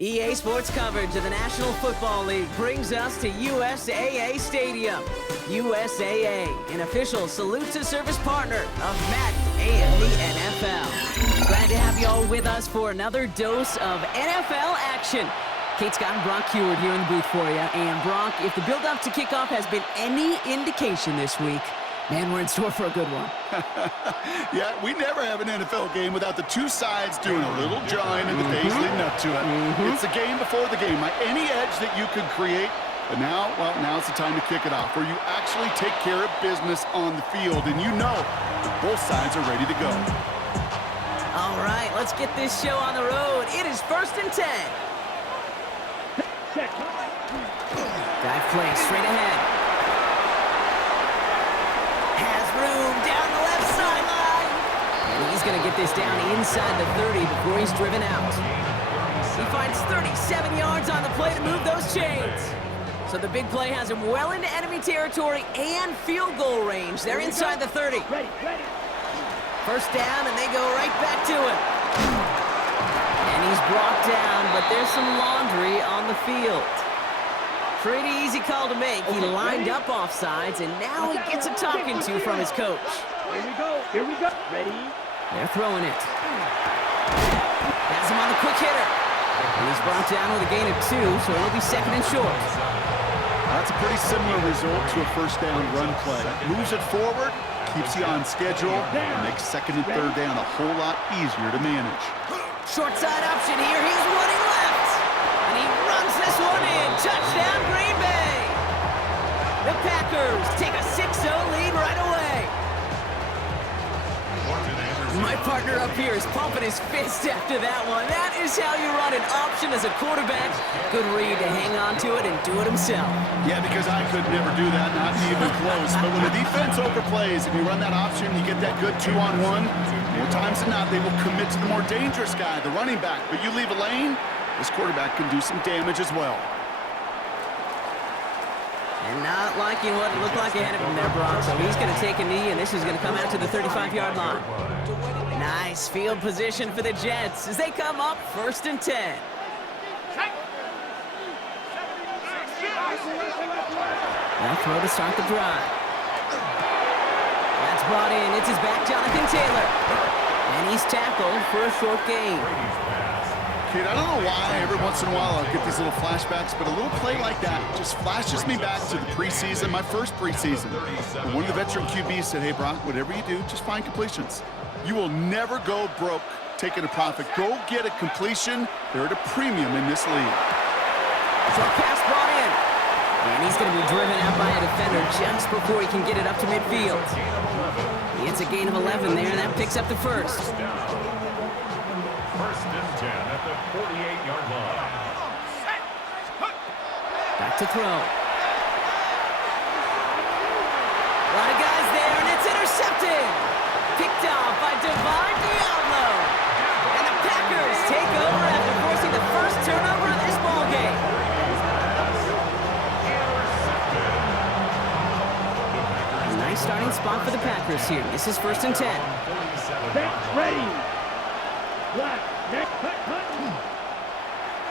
EA Sports coverage of the National Football League brings us to USAA Stadium. USAA, an official salute-to-service partner of Madden and the NFL. Glad to have you all with us for another dose of NFL action. Kate Scott and Brock Heward here in the booth for you. And Brock, if the build-up to kickoff has been any indication this week, man, we're in store for a good one. Yeah, we never have an NFL game without the two sides doing a little jawing in the face leading up to it. It's the game before the game. Any edge that you could create, but now, well, now's the time to kick it off, where you actually take care of business on the field, and you know both sides are ready to go. All right, let's get this show on the road. It is 1st and 10. Dive play straight ahead. Has room down the left sideline. And he's going to get this down inside the 30 before he's driven out. He finds 37 yards on the play to move those chains. So the big play has him well into enemy territory and field goal range. They're inside the 30. First down, and they go right back to it. And he's brought down, but there's some laundry on the field. Pretty easy call to make. He lined up offsides, and now he gets a talking to from his coach. Here we go. Ready? They're throwing it. Has him on the quick hitter. And he's brought down with a gain of 2, so it'll be 2nd and short. That's a pretty similar result to a first down run play. Moves it forward, keeps you on schedule, and makes 2nd and 3rd down a whole lot easier to manage. Short side option here. He's running left. And he runs this one in. Touchdown, Green Bay. The Packers take a 6-0 lead right away. My partner up here is pumping his fist after that one. That is how you run an option as a quarterback. Good read to hang on to it and do it himself. Yeah, because I could never do that, not even close. But when the defense overplays and you run that option, you get that good 2-on-1, more times than not, they will commit to the more dangerous guy, the running back. But you leave a lane, this quarterback can do some damage as well. And not liking what it looked like ahead of him there, Brock. So he's going to take a knee, and this is going to come out to the 35-yard line. Nice field position for the Jets as they come up 1st and 10. Now throw to start the drive. That's brought in. It's his back, Jonathan Taylor. And he's tackled for a short gain. Kid, I don't know why every once in a while I'll get these little flashbacks, but a little play like that just flashes me back to the preseason, my first preseason. And one of the veteran QBs said, hey, Brock, whatever you do, just find completions. You will never go broke taking a profit. Go get a completion. They're at a premium in this league. Short pass brought in. And he's going to be driven out by a defender just before he can get it up to midfield. He gets a gain of 11 there, and that picks up the first. 1st and 10 at the 48-yard line. Back to throw. A lot of guys there, and it's intercepted. Picked off by Divine Diablo. And the Packers take over after forcing the first turnover of this ballgame. A nice starting spot for the Packers here. This is 1st and 10. Ready. Left. Next. Cut.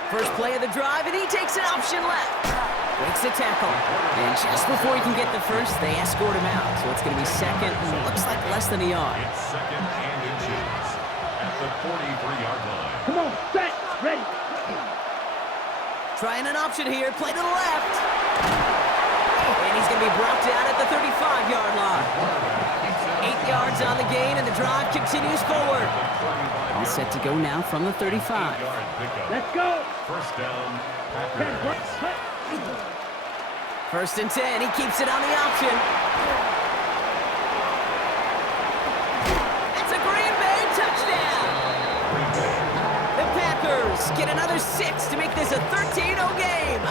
First play of the drive, and he takes an option left. Breaks the tackle. And just before he can get the first, they escort him out. So it's going to be 2nd, and looks like less than a yard. It's 2nd and inches at the 43-yard line. Come on. Set. Ready. Trying an option here. Play to the left. And he's going to be brought down at the 35-yard line. 8 yards on the gain, and the drive continues forward. All set to go now from the 35. Let's go. First down, Packers. 1st and 10. He keeps it on the option. That's a Green Bay touchdown. The Packers get another 6 to make this a 13-0 game.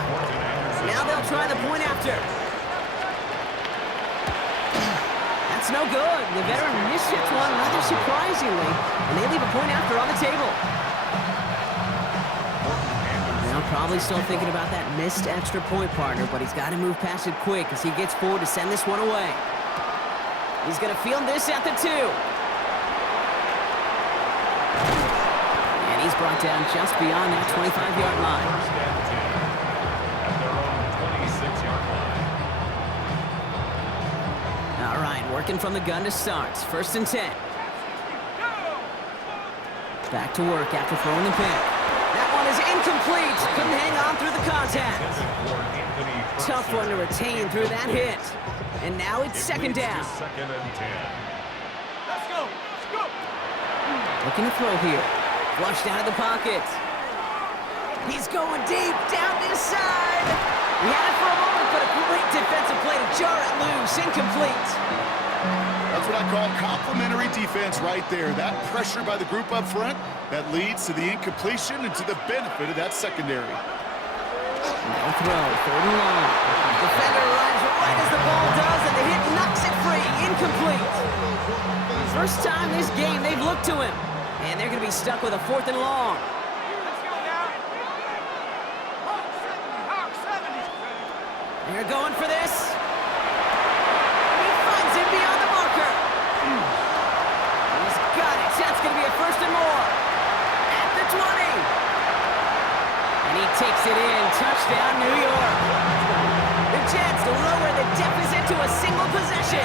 Now they'll try the point after. That's no good. The veteran missed one rather surprisingly, and they leave a point after on the table. Now probably still thinking about that missed extra point, partner, but he's got to move past it quick as he gets forward to send this one away. He's going to field this at the 2. And he's brought down just beyond that 25-yard line. First and 10 at their own 26-yard line. All right, working from the gun to start. First and 10. Back to work after throwing the pick. That one is incomplete. Couldn't hang on through the contact. Tough one to retain through that hit. And now it's second down. Second and 10. Let's go. Let's go. Looking to throw here. Flushed out of the pocket. He's going deep down this side. He had it for a moment, but a great defensive play to jar it loose. Incomplete. That's what I call complimentary defense right there. That pressure by the group up front, that leads to the incompletion and to the benefit of that secondary. No throw, third and long. Defender arrives right as the ball does, and the hit knocks it free. Incomplete. First time this game they've looked to him. And they're going to be stuck with a fourth and long. They're going for this. He finds him beyond the marker. He's got it. That's going to be a first and more. At the 20. And he takes it in. Touchdown, New York. The Jets lower the deficit to a single possession.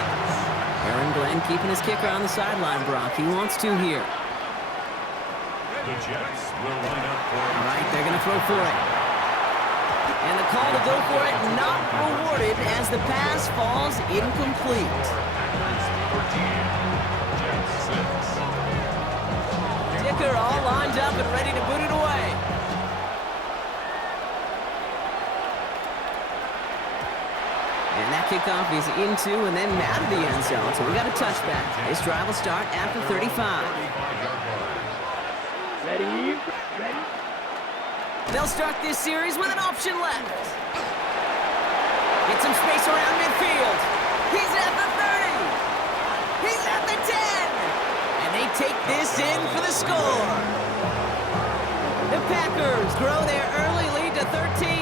Aaron Glenn keeping his kicker on the sideline, Brock. He wants to here. The Jets will line up for All right, they're going to throw for it. And the call to go for it not rewarded as the pass falls incomplete. Packers 14, Jets 6. Kicker all lined up and ready to boot it away. And that kickoff is into and then out of the end zone, so we got a touchback. This drive will start after 35. Ready? Ready? They'll start this series with an option left. Get some space around midfield. He's at the 30. He's at the 10. And they take this in for the score. The Packers grow their early lead to 13.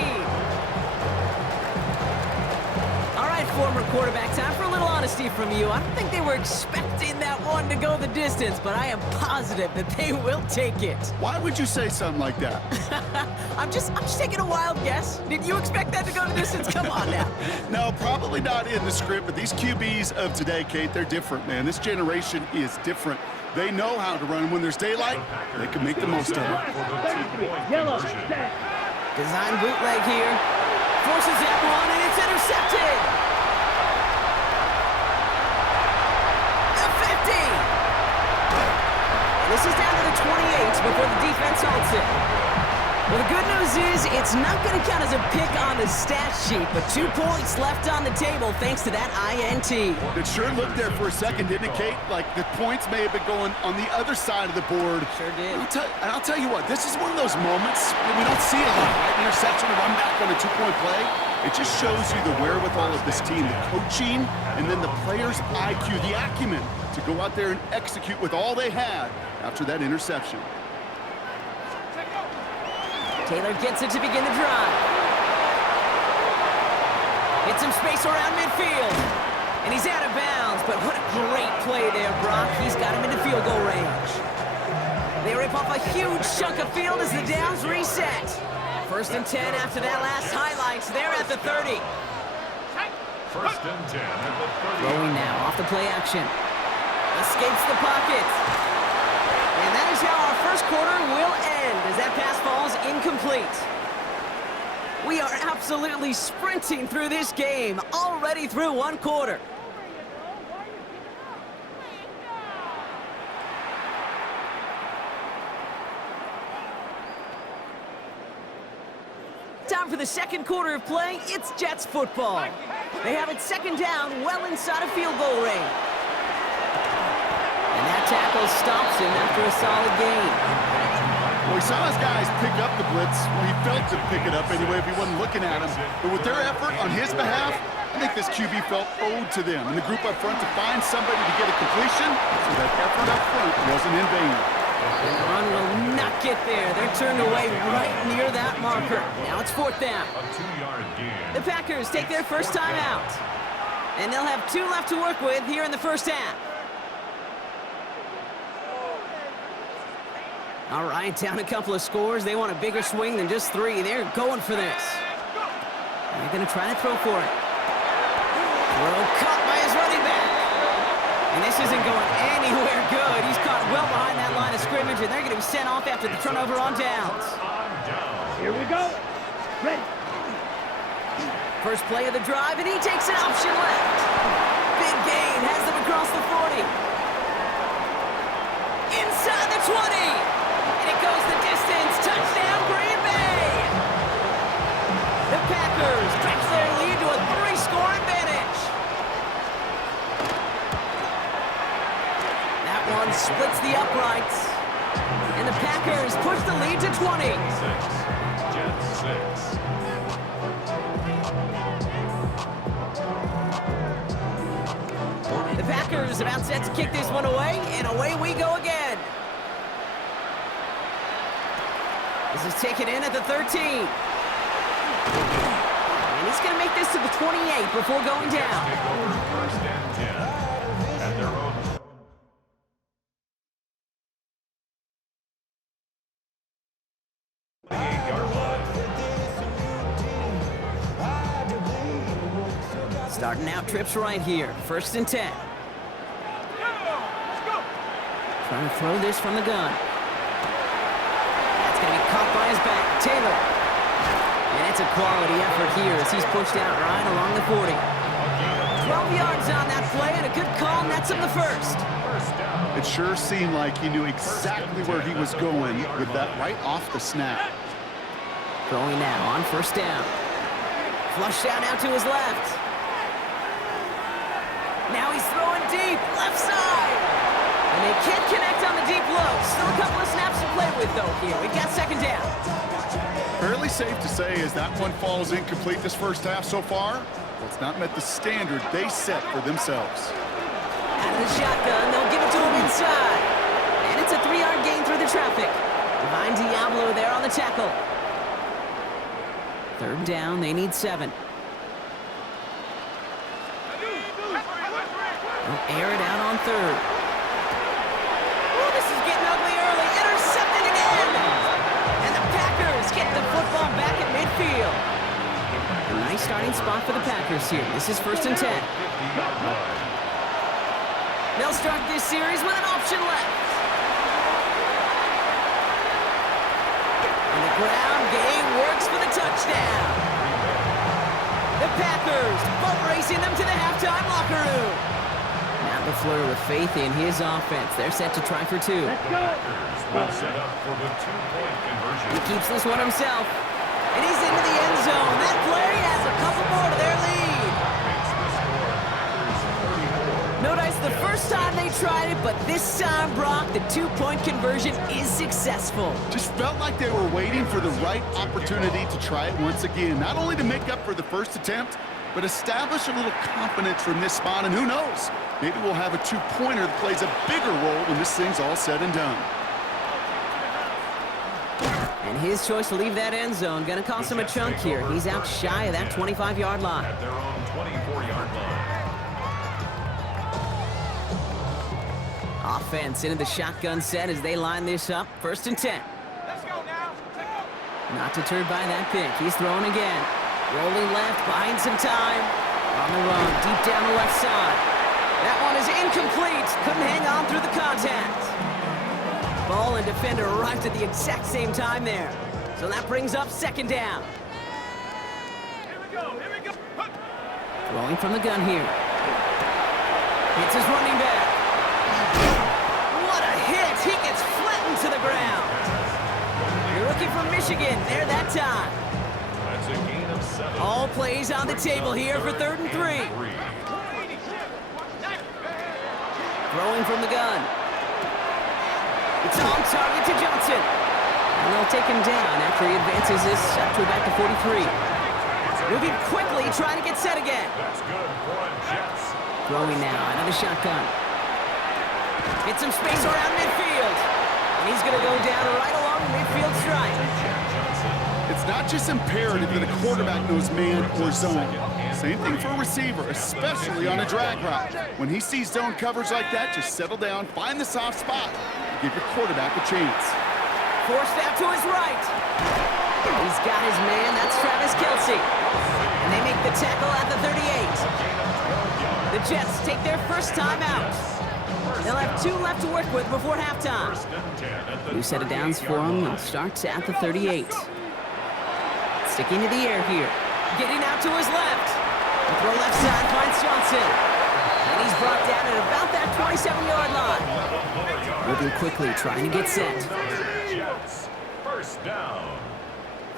All right, former quarterback, time for a little honesty from you. I don't think they were expecting that one to go the distance, but I am positive that they will take it. Why would you say something like that? I'm just taking a wild guess. Did you expect that to go the distance? Come on now. No, probably not in the script, but these QBs of today, Kate, they're different, man. This generation is different. They know how to run. When there's daylight, they can make the most of it. Yellow. Set. Design bootleg here. Forces that one, and it's intercepted. The 50. And this is down to the 28 before the defense holds it. Well, the good news is it's not going to count as a pick on the stat sheet, but 2 points left on the table thanks to that INT. It sure looked there for a second, didn't it, Kate? Like the points may have been going on the other side of the board. Sure did. I'll tell you what, this is one of those moments that we don't see a lot, right? Interception, a run back on a 2-point play. It just shows you the wherewithal of this team, the coaching, and then the players' IQ, the acumen to go out there and execute with all they had after that interception. Taylor gets it to begin the drive. Gets some space around midfield. And he's out of bounds, but what a great play there, Brock. He's got him into field goal range. They rip off a huge chunk of field as the downs reset. First and 10 after that last highlights. They're at the 30. First and 10 at the 30. Throwing now off the play action. Escapes the pocket. And that is how our first quarter will end as that pass falls incomplete. We are absolutely sprinting through this game, already through one quarter. Time for the second quarter of play. It's Jets football. They have it second down, well inside of field goal range. And that tackle stops him after a solid gain. Well, we saw his guys pick up the blitz. Well, he felt to pick it up anyway if he wasn't looking at him. But with their effort on his behalf, I think this QB felt owed to them. And the group up front to find somebody to get a completion, so that effort up front wasn't in vain. And the run will not get there. They're turned away right near that marker. Now it's fourth down. A 2-yard gain. The Packers take their first time out. And they'll have 2 left to work with here in the first half. All right, down a couple of scores. They want a bigger swing than just 3. They're going for this. They're going to try to throw for it. Throw caught by his running back. And this isn't going anywhere good. He's caught well behind that line of scrimmage, and they're going to be sent off after the turnover on downs. Here we go. Ready. First play of the drive, and he takes an option left. Big gain, has them across the 40. Inside the 20. And it goes the distance. Touchdown, Green Bay. The Packers stretch their lead to a 3-score advantage. That one splits the uprights. And the Packers push the lead to 20. Jets 6. The Packers about set to kick this one away, and away we go again. This is taken in at the 13. And he's going to make this to the 28 before going down. Take over first and 10 at their own 28-yard line. Starting out trips right here. First and 10. Trying to throw this from the gun. That's going to be caught by his back. Taylor. And it's a quality effort here as he's pushed out right along the 40. 12 yards on that play, and a good call nets him the first. It sure seemed like he knew exactly where he was going with that right off the snap. Throwing now on first down. Flushed out now to his left. Now he's throwing deep, left side. And they can't connect on the deep low. Still a couple of snaps to play with, though, here. We've got second down. Fairly safe to say as that one falls incomplete this first half so far, it's not met the standard they set for themselves. Out of the shotgun, they'll give it to him inside. And it's a 3-yard gain through the traffic. Behind Diablo there on the tackle. Third down, they need 7. They'll air it out on third. Oh, this is getting ugly early. Intercepted again. And the Packers get the football back at midfield. A nice starting spot for the Packers here. This is first and 10. They'll start this series with an option left. And the ground game works for the touchdown. The Packers boat racing them to the halftime locker room. Now LaFleur with faith in his offense. They're set to try for 2. Let's go. Will set up for the 2-point conversion. He keeps this one himself. And he's into the end zone. That play has a couple more to their lead. Makes the score Packers 34. Notice the first time they tried it, but this time, Brock, the 2-point conversion is successful. Just felt like they were waiting for the right opportunity to try it once again. Not only to make up for the first attempt, but establish a little confidence from this spot. And who knows, maybe we'll have a 2-pointer that plays a bigger role when this thing's all said and done. And his choice to leave that end zone going to cost him a chunk here. He's out shy of that 25-yard line. At their own 24-yard line. Offense into the shotgun set as they line this up. First and 10. Let's go now. Not deterred by that pick. He's throwing again. Rolling left, buying some time. On the run, deep down the left side. That one is incomplete. Couldn't hang on through the contact. Ball and defender arrived at the exact same time there. So that brings up second down. Here we go. Here we go. Throwing from the gun here. Hits his running back. What a hit! He gets flattened to the ground. Your rookie from Michigan there that time. That's a gain of 7. All plays on the table here for 3rd and 3. Throwing from the gun. It's on target to Johnson. And they'll take him down after he advances this up to about the 43. Moving quickly, trying to get set again. That's good for Jets. Throwing now out of the shotgun. Get some space around midfield. And he's going to go down right along the midfield stripe. It's not just imperative that a quarterback knows man or zone. Same thing for a receiver, especially on a drag route. When he sees zone coverage like that, just settle down, find the soft spot, and give your quarterback a chance. Forced out to his right. He's got his man. That's Travis Kelce. And they make the tackle at the 38. The Jets take their first time out. They'll have 2 left to work with before halftime. New set of downs for him. It starts at the 38. Sticking to the air here. Getting out to his left. The throw left side finds Johnson. And he's brought down at about that 27-yard line. Moving quickly, trying to get set. Jets, first down.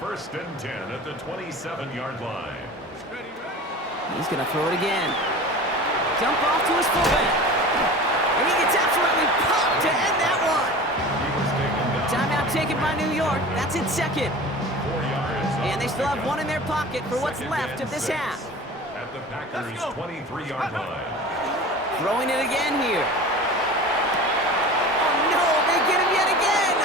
First and 10 at the 27-yard line. He's going to throw it again. Dump off to his fullback. And he gets absolutely popped to end that one. Timeout taken by New York. That's its second. 4 yards. And they still have 1 in their pocket for what's left of this half. At the Packers' 23-yard line. Throwing it again here. Oh no, they get him yet again.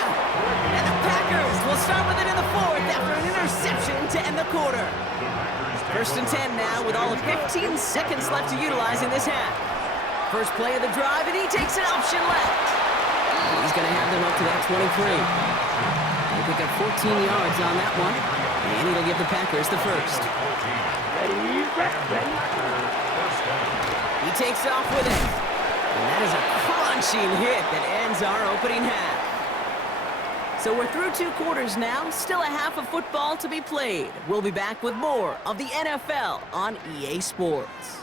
And the Packers will start with it in the 4th after an interception to end the quarter. First and 10 now with all of 15 seconds left to utilize in this half. First play of the drive, and he takes an option left. He's going to have them up to that 23. They pick up 14 yards on that one, and it'll give the Packers the first. He takes off with it, and that is a crunching hit that ends our opening half. So we're through 2 quarters now, still a half of football to be played. We'll be back with more of the NFL on EA Sports.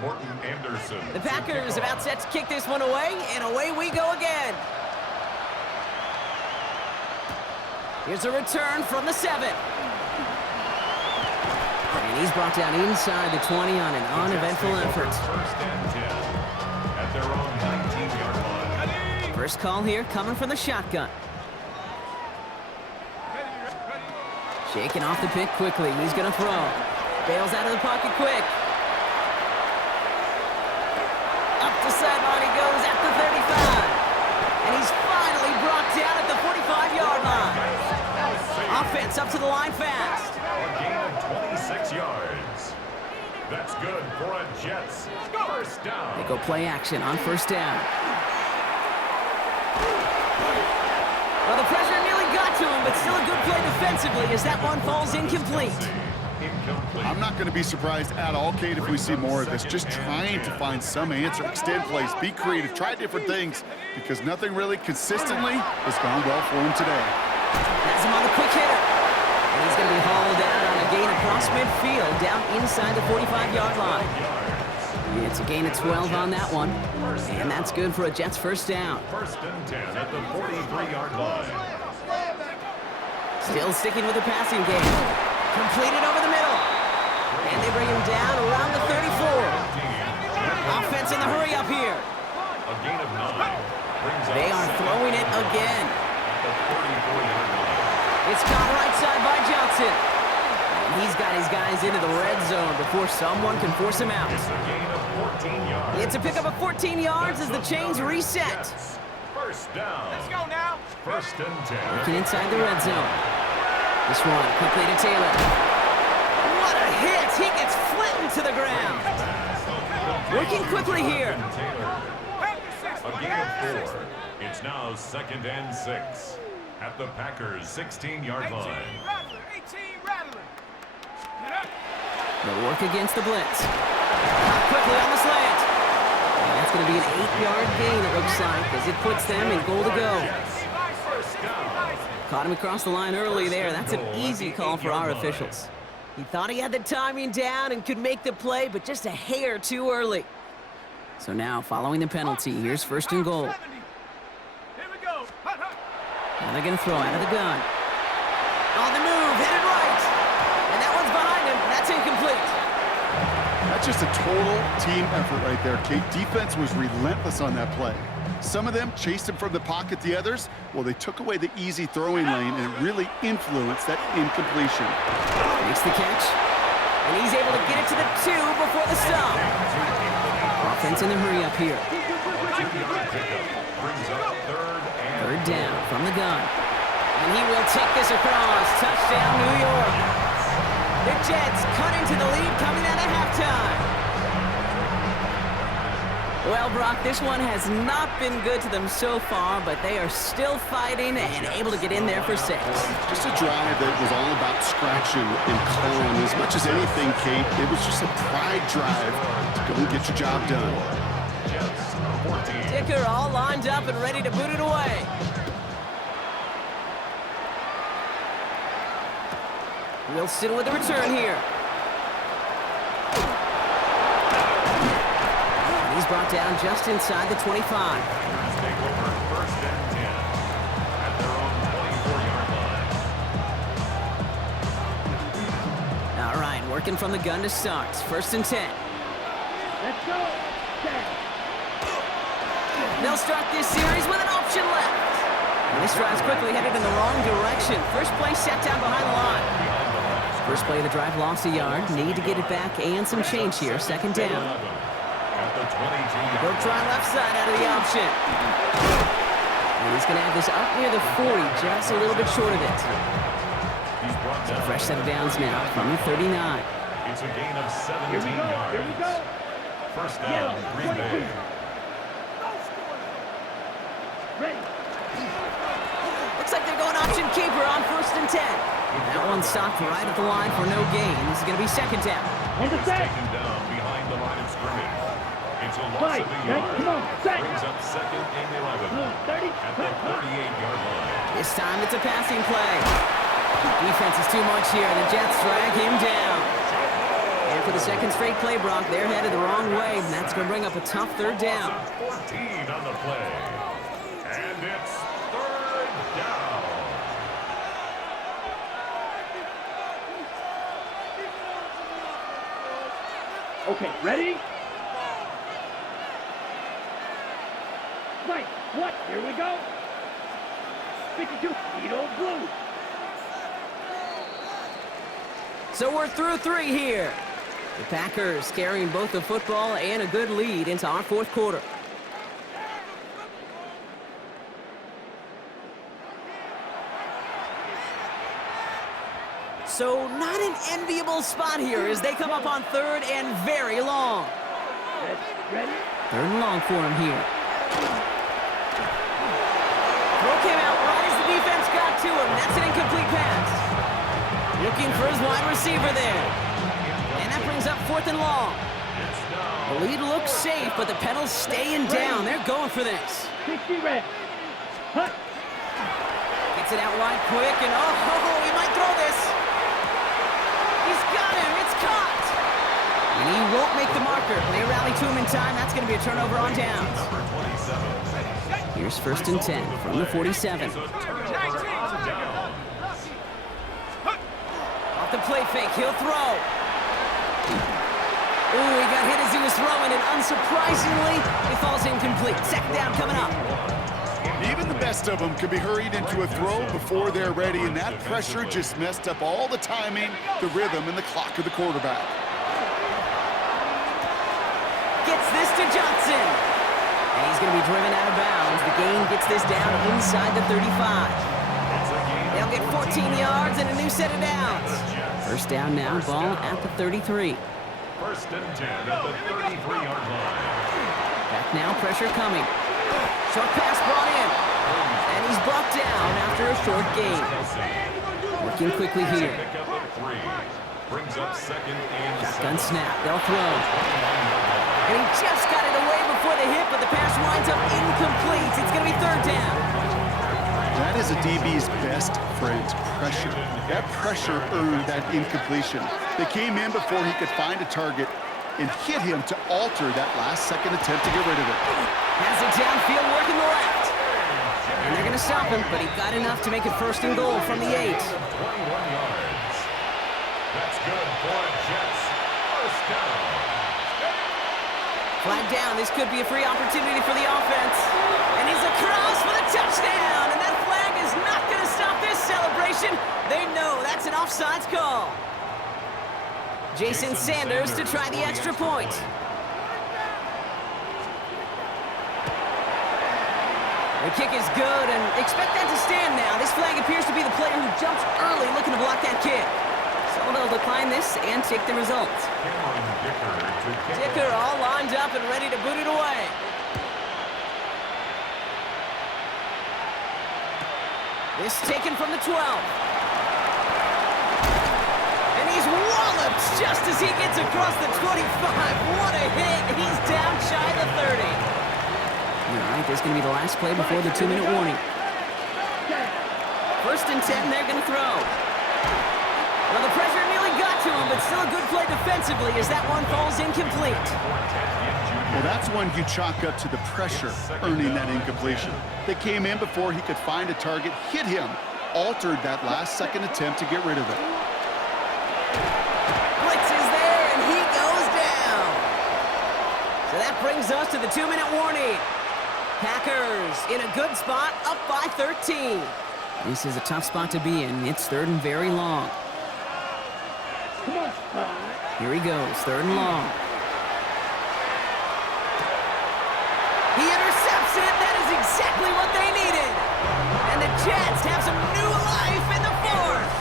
Morton Anderson. The Packers about set to kick this one away, and away we go again. Here's a return from the 7. And he's brought down inside the 20 on an uneventful effort. First and 10 at their own 19-yard line. First call here coming from the shotgun. Shaking off the pick quickly. He's going to throw. Bails out of the pocket quick. Up the sideline he goes at the 35. And he's finally brought down at the 45-yard line. Offense up to the line fast. A gain of 26 yards. That's good for a Jets first down. They go play action on first down. Well, the pressure nearly got to him, but still a good play defensively as that one falls incomplete. I'm not going to be surprised at all, Kate, if we see more of this. Just trying to find some answer, extend plays, be creative, try different things, because nothing really consistently has gone well for him today. Has him on the quick hitter. And he's going to be hauled out on a gain across midfield, down inside the 45-yard line. It's a gain of 12 on that one, and that's good for a Jets first down. First and 10 at the 43-yard line. Still sticking with the passing game. Completed over the middle. And they bring him down around the 34. Offense in the hurry up here. A gain of 9. They are throwing it again. The 44-yard line. It's caught right side by Johnson. And he's got his guys into the red zone before someone can force him out. It's a gain of 14 yards. It's a pickup of 14 yards as the chains reset. First down. Let's go now. First and 10. Working inside the red zone. This one quickly to Taylor. What a hit! He gets flattened to the ground. Working quickly here. A gain of 4. It's now second and 6 at the Packers' 16-yard line. 18 rattling. They'll work against the blitz. Quickly on the slant. And that's going to be an 8-yard gain, it looks like, as it puts them in goal to go. Caught him across the line early there. That's an easy call for our officials. He thought he had the timing down and could make the play, but just a hair too early. So now, following the penalty, here's first and goal. Here we go. Now they're going to throw out of the gun. On the move, headed right. And that one's behind him. That's incomplete. That's just a total team effort right there, Kate. Defense was relentless on that play. Some of them chased him from the pocket. The others, well, they took away the easy throwing lane, and it really influenced that incompletion. Makes the catch. And he's able to get it to the 2 before the stop. Offense in the hurry up here. Third down from the gun. And he will take this across. Touchdown, New York. The Jets cut into the lead coming out of halftime. Well, Brock, this one has not been good to them so far, but they are still fighting and able to get in there for 6. Just a drive that was all about scratching and clawing. As much as anything, Kate, it was just a pride drive to go and get your job done. Dicker all lined up and ready to boot it away. Wilson with the return here. He's brought down just inside the 25. Take over first and 10 at their own 24-yard line. All right, working from the gun to start. First and 10. Let's go. They'll start this series with an option left. And this drive's quickly headed in the wrong direction. First play set down behind the line. First play of the drive lost a yard. Need to get it back and some change here. Second down. They'll try left side out of the option. And he's going to have this up near the 40, just a little bit short of it. So a fresh set of downs now from the 39. It's a gain of 17 yards. Here we go. First down, Green Bay. Ready. Looks like they're going option keeper on first and 10. That one stopped right at the line for no gain. This is going to be second down. On the set. Taken down behind the line of scrimmage. It's a loss Right, of a right, yard. come on, set. Brings up second and 11 30. at the 38-yard line. This time it's a passing play. Defense is too much here. The Jets drag him down. And for the second straight play, Brock, they're headed the wrong way, and that's going to bring up a tough third down. 14 on the play. And it's third down. Okay, ready? Right, what? Here we go. 52, Edo Blue. So we're through 3 here. The Packers carrying both the football and a good lead into our fourth quarter. So not an enviable spot here as they come up on third and very long. Ready? Third and long for him here. Throw came out right as the defense got to him. That's an incomplete pass. Looking for his wide receiver there. And that brings up fourth and long. The lead looks safe, but the pedal's staying down. They're going for this. 60 red. Hut. Gets it out wide quick, and oh, he might throw this. He's got him. It's caught. And he won't make the marker. They rally to him in time. That's going to be a turnover on downs. Here's first and 10 from the 47. Off the play fake, he'll throw. Ooh, he got hit as he was throwing, and unsurprisingly, it falls incomplete. Second down coming up. Even the best of them can be hurried into a throw before they're ready, and that pressure just messed up all the timing, the rhythm, and the clock of the quarterback. Gets this to Johnson. And he's going to be driven out of bounds. The gain gets this down inside the 35. They'll get 14 yards and a new set of downs. First down now, ball at the 33. First and 10 at the 33-yard line. Back now, pressure coming. Short pass brought in. And he's brought down after a short gain. Working quickly here. Pick up of 3. Brings up second and Shotgun 7. snap. They'll throw. And he just got it away before the hit, but the pass winds up incomplete. It's going to be third down. That is a DB's best friend, pressure. That pressure earned that incompletion. They came in before he could find a target and hit him to alter that last-second attempt to get rid of it. Has it downfield, working the left. And they're going to stop him, but he got enough to make it first and goal from the 8. 21 yards. That's good for Jets. First down. Flag down. This could be a free opportunity for the offense. And he's across for the touchdown. And that flag is not going to stop this celebration. They know that's an offsides call. Jason Sanders to try the extra point. The kick is good, and expect that to stand now. This flag appears to be the player who jumps early looking to block that kick. So they'll decline this and take the result. Dicker all lined up and ready to boot it away. This taken from the 12. And he's walloped just as he gets across the 25. What a hit. He's down shy of the 30. All right, this is going to be the last play before the 2-minute warning. 1st and 10, they're going to throw. Well, the pressure nearly got to him, but still a good play defensively as that one falls incomplete. Well, that's one you chalk up to the pressure earning that incompletion. They came in before he could find a target, hit him, altered that last-second attempt to get rid of it. Blitz is there, and he goes down. So that brings us to the 2-minute warning. Packers in a good spot, up by 13. This is a tough spot to be in. It's 3rd and very long. Here he goes, 3rd and long. He intercepts it. That is exactly what they needed. And the Jets have some new life in the 4th.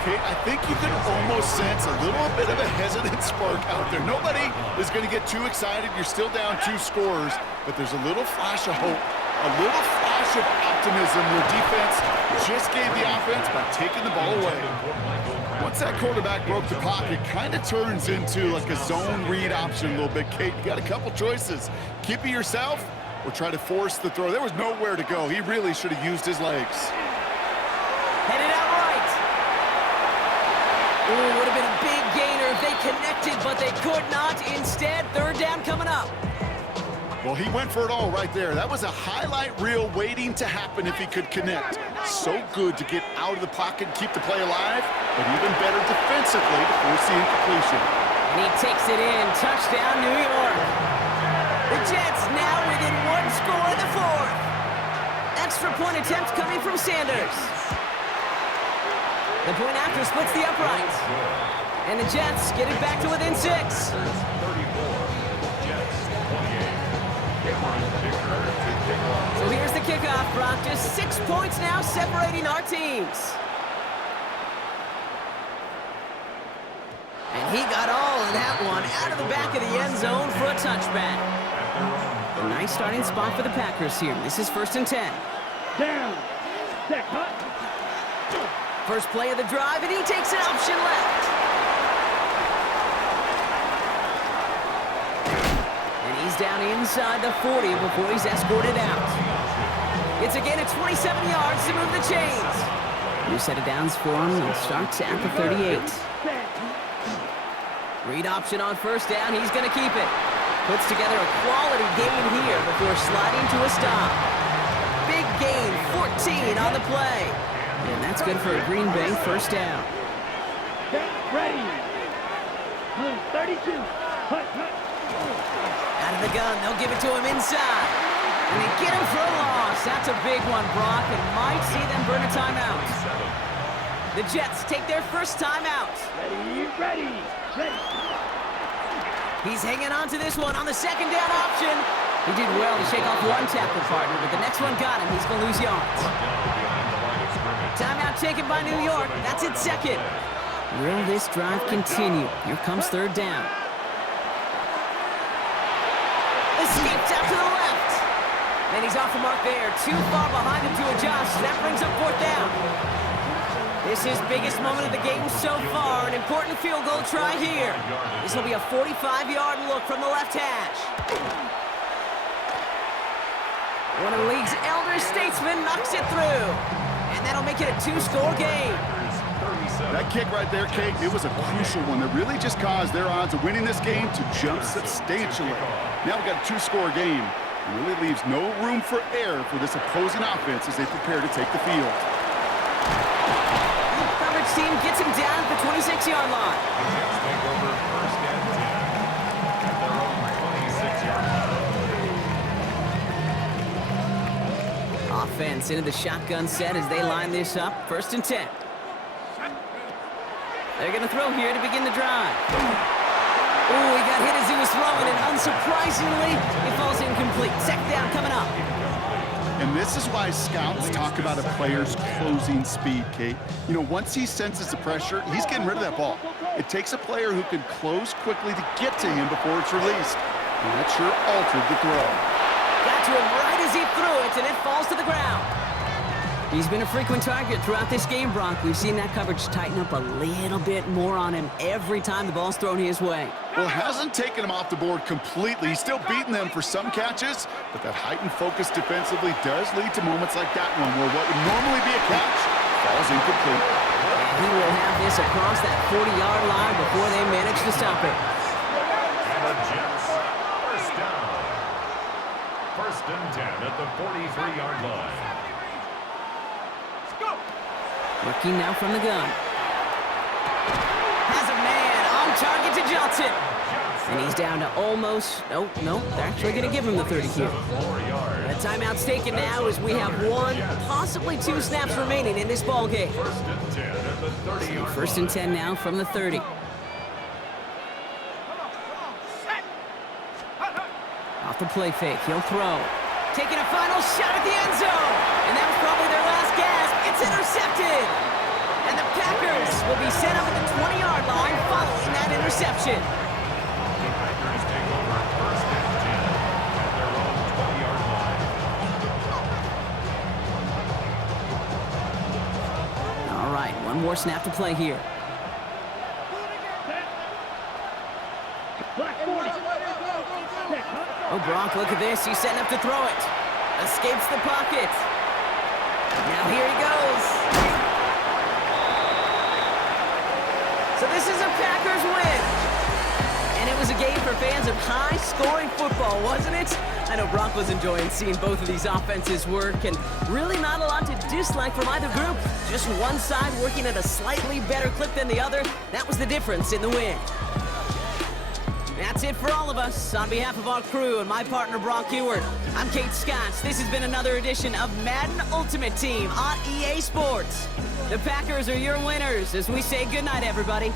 Okay, I think you can almost sense a little bit of a hesitant spark out there. Nobody is going to get too excited. You're still down 2 scores, but there's a little flash of hope, a little flash of optimism. Your defense just gave the offense by taking the ball away. Once that quarterback broke the pocket, kind of turns into like a zone read option a little bit. Kate, you got a couple choices. Keep it yourself or try to force the throw. There was nowhere to go. He really should have used his legs. Headed out right. Ooh, would have been a big gainer if they connected, but they could not. Instead, 3rd down coming up. Well, he went for it all right there. That was a highlight reel waiting to happen if he could connect. So good to get out of the pocket and keep the play alive, but even better defensively to force the incompletion. And he takes it in. Touchdown, New York. The Jets now within 1 score in the 4th. Extra point attempt coming from Sanders. The point after splits the uprights. And the Jets get it back to within 6. So here's the kickoff, Brock. Just 6 points now separating our teams. And he got all of that one out of the back of the end zone for a touchback. A nice starting spot for the Packers here. This is 1st and 10. Down. Set cut. First play of the drive, and he takes an option left. And he's down inside the 40 before he's escorted out. It's again at 27 yards to move the chains. New set of downs for him and starts at the 38. Read option on 1st down. He's going to keep it. Puts together a quality gain here before sliding to a stop. Big gain, 14 on the play. And that's good for a Green Bay 1st down. Ready. 32. Out of the gun, they'll give it to him inside. And they get him for a loss. That's a big one, Brock, and might see them burn a timeout. The Jets take their first timeout. Ready. He's hanging on to this one on the 2nd down option. He did well to shake off one tackle partner, but the next one got him. He's going to lose yards. Timeout taken by New York. That's its 2nd. Will this drive continue? Here comes 3rd down. Escaped out to the left. And he's off the mark there. Too far behind him to adjust. That brings up 4th down. This is biggest moment of the game so far. An important field goal try here. This will be a 45-yard look from the left hash. One of the league's elder statesmen knocks it through. And that'll make it a 2-score game. That kick right there, Kate, it was a crucial one that really just caused their odds of winning this game to jump substantially. Now we've got a 2-score game. It really leaves no room for error for this opposing offense as they prepare to take the field. Coverage team gets him down at the 26-yard line. Take over 1st and 10 at their own 26-yard line. Offense into the shotgun set as they line this up. 1st and 10. They're going to throw here to begin the drive. Ooh, he got hit as he was throwing, and unsurprisingly, it falls incomplete. 2nd down coming up. And this is why scouts talk about a player's closing speed, Kate. You know, once he senses the pressure, he's getting rid of that ball. It takes a player who can close quickly to get to him before it's released. And that sure altered the throw. Got to him right as he threw it, and it falls to the ground. He's been a frequent target throughout this game, Brock. We've seen that coverage tighten up a little bit more on him every time the ball's thrown his way. Well, it hasn't taken him off the board completely. He's still beating them for some catches, but that heightened focus defensively does lead to moments like that one where what would normally be a catch falls incomplete. And he will have this across that 40-yard line before they manage to stop it. And the Jets, first down. First and 10 at the 43-yard line. Working now from the gun. Has a man on target to Johnson. And he's down to almost, nope, they're actually going to give him the 30 here. The timeout's taken now as we have 1, possibly 2 snaps remaining in this ball game. First and 10 now from the 30. Off the play fake, he'll throw. Taking a final shot at the end zone. And that was probably their last gasp. It's intercepted. And the Packers will be set up at the 20-yard line following that interception. The Packers take over first and 10 at their own 20-yard line. All right, one more snap to play here. Oh, Gronk, look at this. He's setting up to throw it. Escapes the pocket. Now here he goes. So this is a Packers win. And it was a game for fans of high-scoring football, wasn't it? I know Brock was enjoying seeing both of these offenses work, and really not a lot to dislike from either group. Just one side working at a slightly better clip than the other. That was the difference in the win. That's it for all of us. On behalf of our crew and my partner, Brock Ewart, I'm Kate Scotts. This has been another edition of Madden Ultimate Team on EA Sports. The Packers are your winners as we say goodnight, everybody.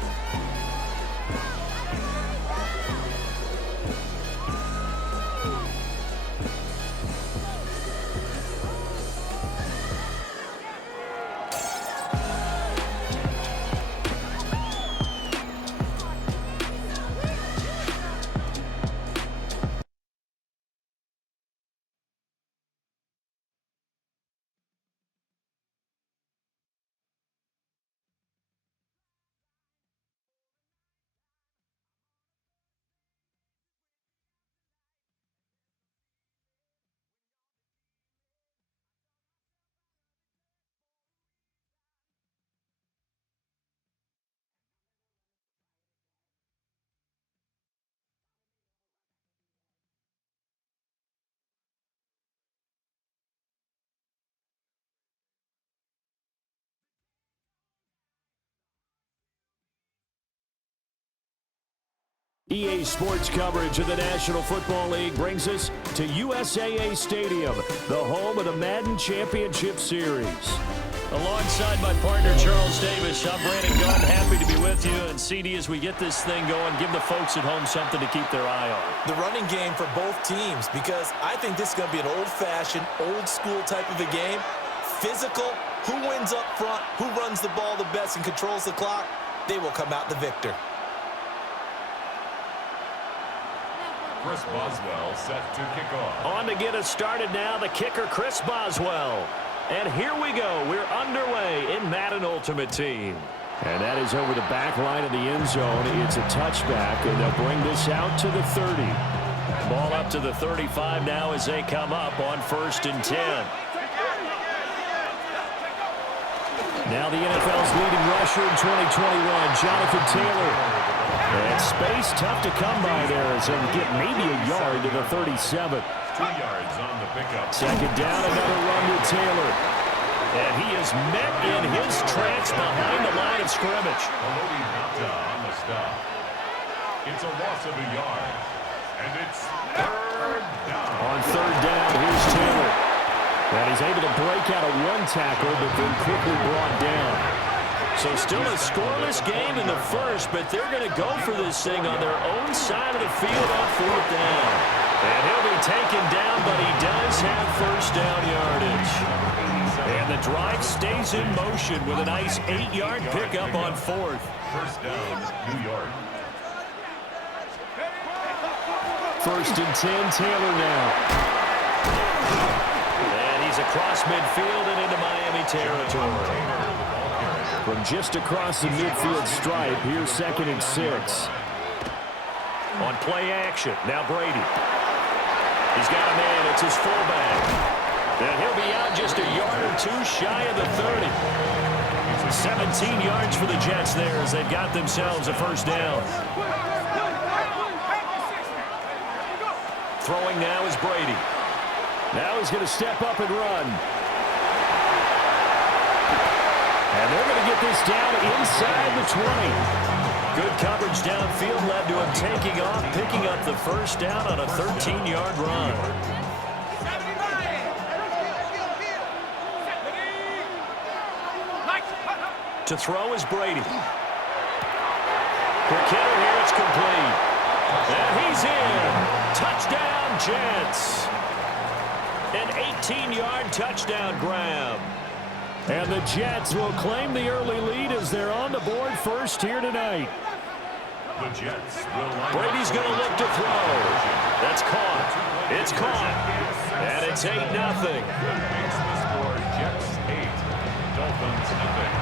EA Sports coverage of the National Football League brings us to USAA Stadium, the home of the Madden Championship Series. Alongside my partner, Charles Davis, I'm Brandon Gunn. Happy to be with you. And CD, as we get this thing going, give the folks at home something to keep their eye on. The running game for both teams, because I think this is going to be an old-fashioned, old-school type of a game. Physical, who wins up front, who runs the ball the best and controls the clock, they will come out the victor. Chris Boswell set to kick off. On to get us started now, the kicker, Chris Boswell. And here we go. We're underway in Madden Ultimate Team. And that is over the back line of the end zone. It's a touchback, and they'll bring this out to the 30. Ball up to the 35 now as they come up on 1st and 10. Now the NFL's leading rusher in 2021, Jonathan Taylor. And space tough to come by there as he'll get maybe a yard to the 37. 2 yards on the pickup. Second down, another run with Taylor. And he is met in his tracks behind the line of scrimmage. Haloti Ngata on the stop. It's a loss of a yard. And it's 3rd down. On 3rd down, here's Taylor. And he's able to break out of one tackle, but then quickly brought down. So still a scoreless game in the first, but they're going to go for this thing on their own side of the field on 4th down. And he'll be taken down, but he does have first down yardage. And the drive stays in motion with a nice 8-yard pickup on 4th. First down, New York. 1st and 10, Taylor now. And he's across midfield and into Miami territory. From just across the midfield stripe, here's 2nd and 6. On play action, now Brady. He's got a man, it's his fullback. And he'll be out just a yard or two shy of the 30. 17 yards for the Jets there as they've got themselves a first down. Throwing now is Brady. Now he's going to step up and run. And they're going to get this down inside the 20. Good coverage downfield led to him taking off, picking up the first down on a 13-yard run. To throw is Brady. Quick hitter here, it's complete. And he's in. Touchdown, Jets. An 18-yard touchdown grab. And the Jets will claim the early lead as they're on the board first here tonight. The Jets will line Brady's going to look to throw. That's caught. It's caught. And it's 8-0. Makes the score Jets 8, Dolphins nothing.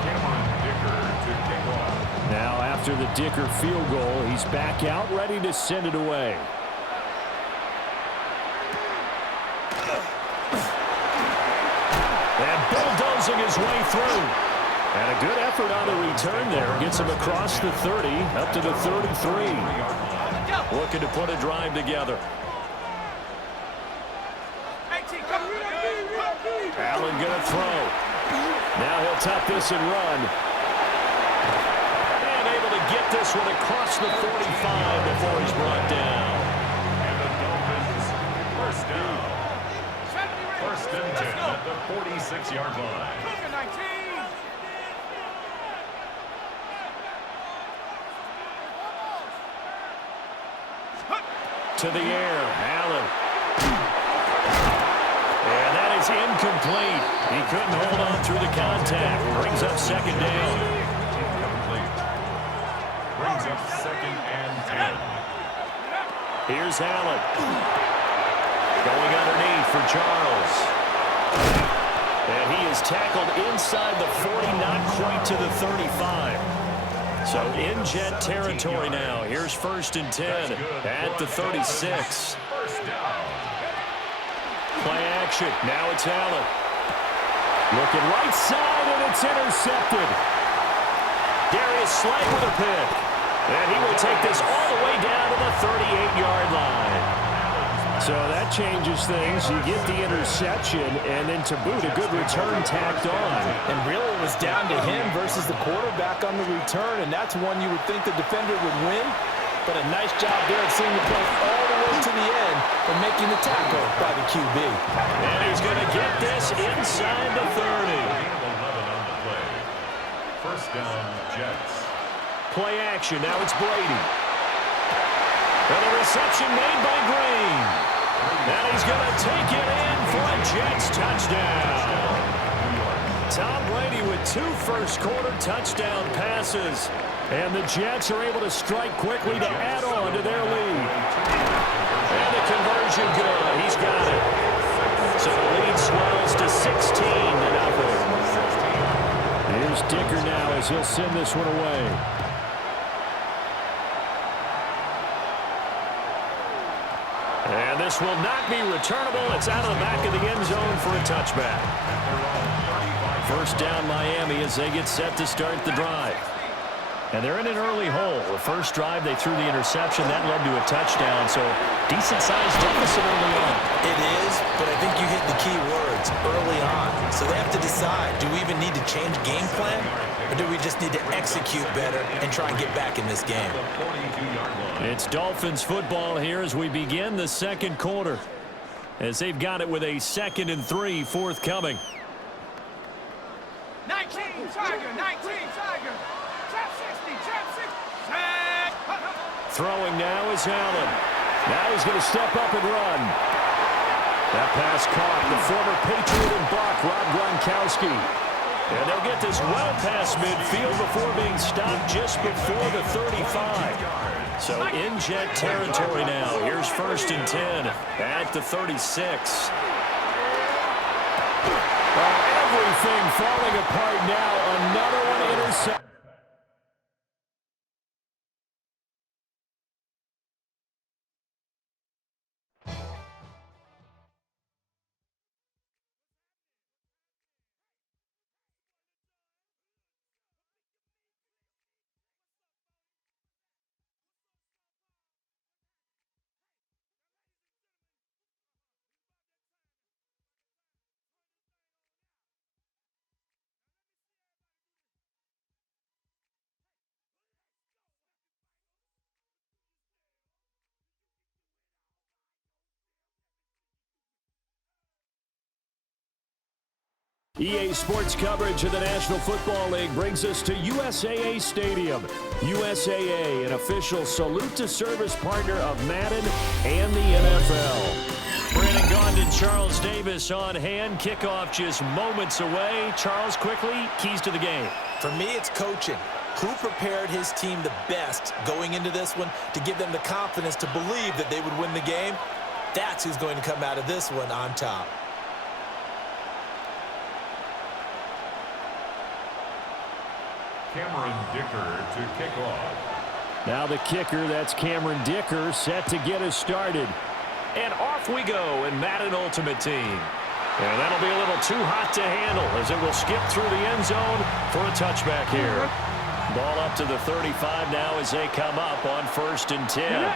Cameron Dicker to kick off. Now after the Dicker field goal, he's back out ready to send it away. And bulldozing his way through. And a good effort on the return there. Gets him across the 30, up to the 33. Looking to put a drive together. Allen going to throw. Now he'll top this and run. And able to get this one across the 45 before he's brought down. And the Dolphins first down. 1st and 10 at the 46-yard line. To the air, Allen. And that is incomplete. He couldn't hold on through the contact. Brings up 2nd down. Incomplete. Brings up 2nd and 10. Here's Allen. Going underneath for Charles. And he is tackled inside the 40, not quite to the 35. So in Jet territory now. Here's 1st and 10 at the 36. First down. Play action. Now it's Allen. Looking right side, and it's intercepted. Darius Slay with a pick. And he will take this all the way down to the 38-yard line. So that changes things. You get the interception, and then to boot, a good return tacked on. And really it was down to him versus the quarterback on the return, and that's one you would think the defender would win. But a nice job there of seeing the play all the way to the end and making the tackle by the QB. And he's going to get this inside the 30. Gain of 11 on the play. First down, Jets. Play action. Now it's Brady. And the reception made by Green. And he's going to take it in for a Jets touchdown. Tom Brady with 2 first-quarter touchdown passes. And the Jets are able to strike quickly to add on to their lead. And the conversion good. He's got it. So the lead swells to 16-0. Here's Dicker now as he'll send this one away. And this will not be returnable. It's out of the back of the end zone for a touchback. First down Miami as they get set to start the drive. And they're in an early hole. The first drive, they threw the interception. That led to a touchdown. So decent-sized deficit early on. It is, but I think you hit the key words, early on. So they have to decide, do we even need to change game plan? Or do we just need to execute better and try and get back in this game? It's Dolphins football here as we begin the second quarter. As they've got it with a 2nd and 3 forthcoming. 19, Tiger, 19, Tiger. Trap 60, trap 60. Set. Throwing now is Allen. Now he's going to step up and run. That pass caught the former Patriot and Buck, Rob Gronkowski. And they'll get this well past midfield before being stopped just before the 35. So in jet territory now. Here's 1st and 10 at the 36. Everything falling apart now. Another one intercepted. EA Sports coverage of the National Football League brings us to USAA Stadium. USAA, an official salute to service partner of Madden and the NFL. Brandon Gaughan, Charles Davis on hand. Kickoff just moments away. Charles, quickly, keys to the game. For me, it's coaching. Who prepared his team the best going into this one to give them the confidence to believe that they would win the game? That's who's going to come out of this one on top. Cameron Dicker to kick off. Now the kicker, that's Cameron Dicker, set to get us started. And off we go in Madden Ultimate Team. And that'll be a little too hot to handle as it will skip through the end zone for a touchback here. Ball up to the 35 now as they come up on 1st and 10. And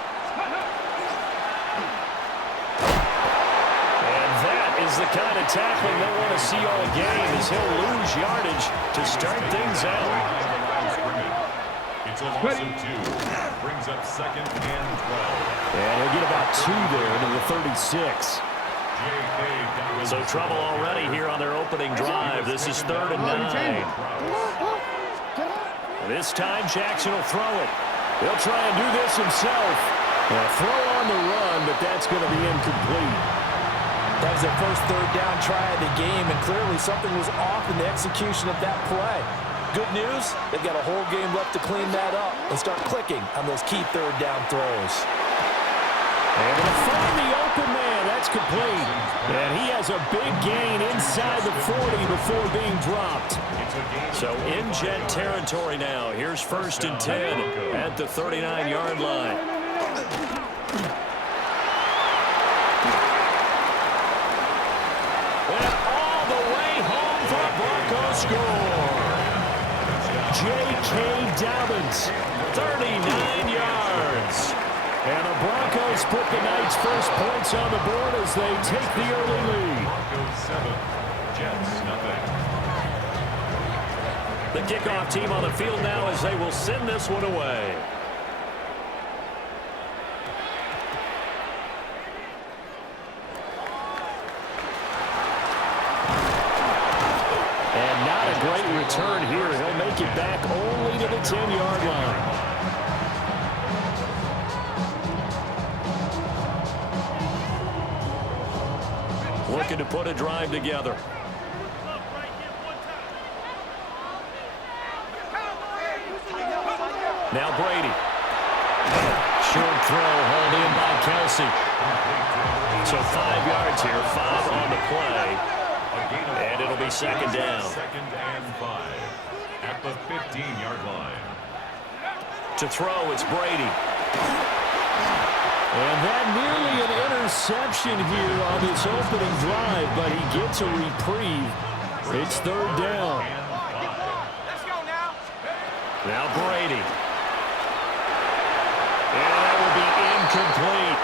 that is the kind of tackling they'll want to see all game as he'll lose yardage to start things out. It's a loss of 2. Brings up 2nd and 12. And he'll get about 2 there to the 36. So trouble already here on their opening drive. This is 3rd and 9. This time Jackson will throw it. He'll try and do this himself. A throw on the run, but that's going to be incomplete. That was their first 3rd down try of the game, and clearly something was off in the execution of that play. Good news, they've got a whole game left to clean that up and start clicking on those key 3rd down throws. Able to find the open man. That's complete. And he has a big gain inside the 40 before being dropped. So in jet territory now. Here's 1st and 10 at the 39-yard line. And all the way home for a Broncos score. J.K. Dobbins, 39 yards. And the Broncos put the Knights' first points on the board as they take the early lead. Broncos 7, Jets nothing. The kickoff team on the field now as they will send this one away. And not a great return here. He'll make it back only to the 10-yard line. Looking to put a drive together. Now Brady. Short throw hauled in by Kelsey. So 5 yards here, 5 on the play. And it'll be 2nd down. 2nd and 5 at the 15-yard line. To throw, it's Brady. And that nearly an interception here on this opening drive, but he gets a reprieve. It's 3rd down. Let's go now. Now Brady. And that will be incomplete.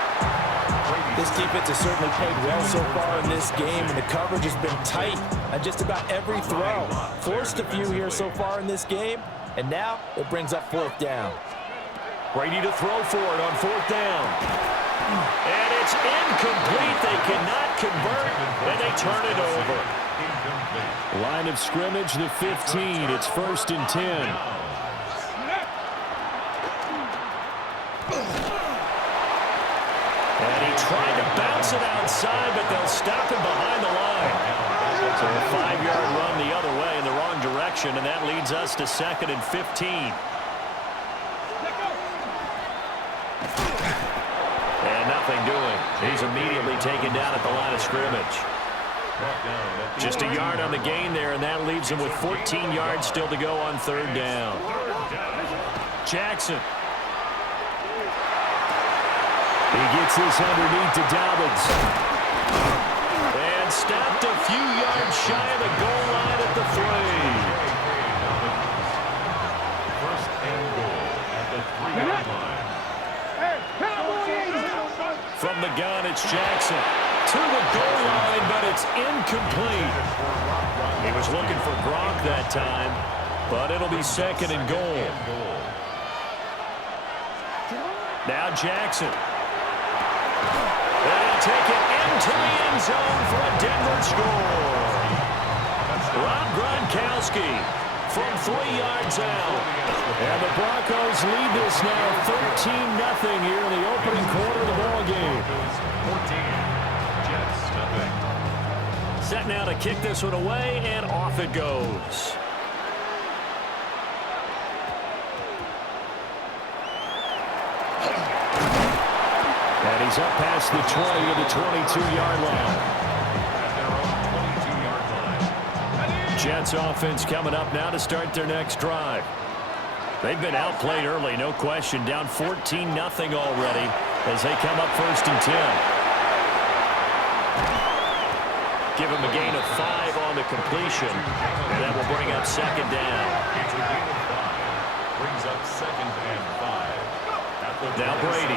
This defense has certainly played well so far in this game, and the coverage has been tight on just about every throw. Forced a few here so far in this game, and now it brings up 4th down. Brady to throw for it on 4th down. And it's incomplete. They cannot convert, and they turn it over. Line of scrimmage, the 15. It's 1st and 10. And he tried to bounce it outside, but they'll stop him behind the line. So a 5-yard run the other way in the wrong direction, and that leads us to 2nd and 15. And nothing doing. He's immediately taken down at the line of scrimmage. Just a yard on the gain there, and that leaves him with 14 yards still to go on 3rd down. Jackson. He gets this underneath to Dobbins. And stopped a few yards shy of the goal line at the 3. First and goal at the 3-yard line. From the gun, it's Jackson. To the goal line, but it's incomplete. He was looking for Gronk that time, but it'll be 2nd and goal. Now Jackson. They'll take it into the end zone for a Denver score. Rob Gronkowski from 3 yards out. And the Broncos lead this now 13-0 here in the opening quarter of the ball game. 14. Jets, nothing. Set now to kick this one away, and off it goes. And he's up past the 20 to the 22-yard line. Jets offense coming up now to start their next drive. They've been outplayed early, no question. Down 14-0 already as they come up 1st and 10. Give him a gain of 5 on the completion, and that will bring up 2nd down. It's a gain of 5. Brings up 2nd and 5. Now Brady.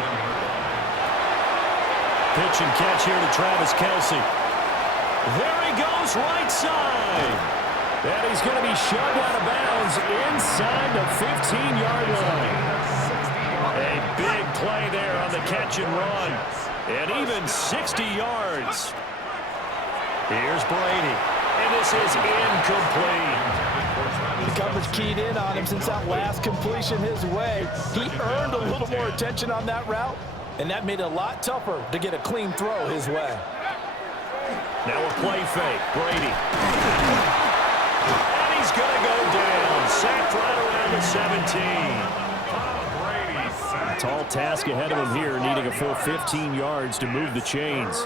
Pitch and catch here to Travis Kelce. There he goes, right side. And he's going to be shoved out of bounds inside the 15-yard line. A big play there on the catch and run. And even 60 yards. Here's Brady. And this is incomplete. The coverage keyed in on him since that last completion his way. He earned a little more attention on that route, and that made it a lot tougher to get a clean throw his way. Now a play fake. Brady. And he's going to go down. Sacked right around the 17. Tall task ahead of him here, needing a full 15 yards to move the chains.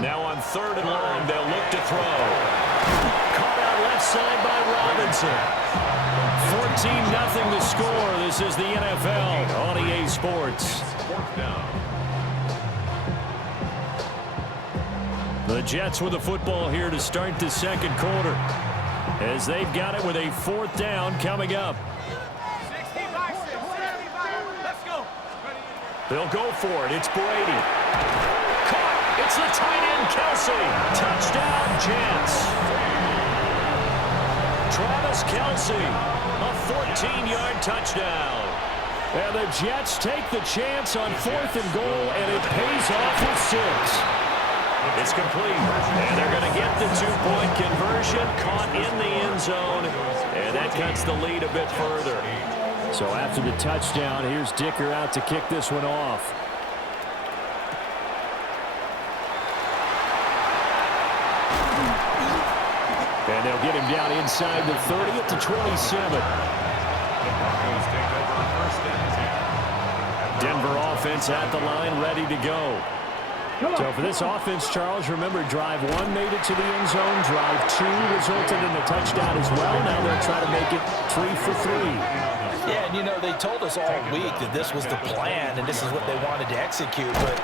Now on 3rd and long, they'll look to throw. Caught out left side by Robinson. 14-0 the score. This is the NFL on EA Sports. The Jets with the football here to start the 2nd quarter, as they've got it with a 4th down coming up. They'll go for it. It's Brady. Caught. It's the tight end, Kelce. Touchdown, Jets. Travis Kelce, a 14-yard touchdown. And the Jets take the chance on 4th and goal, and it pays off with 6. It's complete, and they're going to get the 2-point conversion, caught in the end zone, and that cuts the lead a bit further. So after the touchdown, here's Dicker out to kick this one off. And they'll get him down inside the 30 at the 27. Denver offense at the line, ready to go. So for this offense, Charles, remember, drive 1 made it to the end zone. Drive 2 resulted in a touchdown as well. Now they'll try to make it 3 for 3. Yeah, and you know, they told us all week that this was the plan and this is what they wanted to execute, but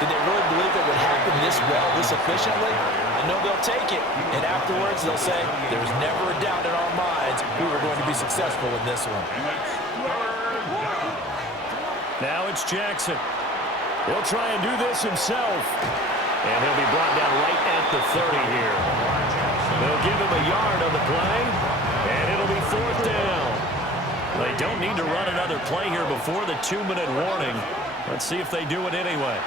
did they really believe it would happen this well, this efficiently? I know they'll take it, and afterwards they'll say, there's never a doubt in our minds we were going to be successful in this one. Now it's Jackson. He'll try and do this himself. And he'll be brought down right at the 30 here. They'll give him a yard on the play, and it'll be 4th down. They don't need to run another play here before the 2-minute warning. Let's see if they do it anyway.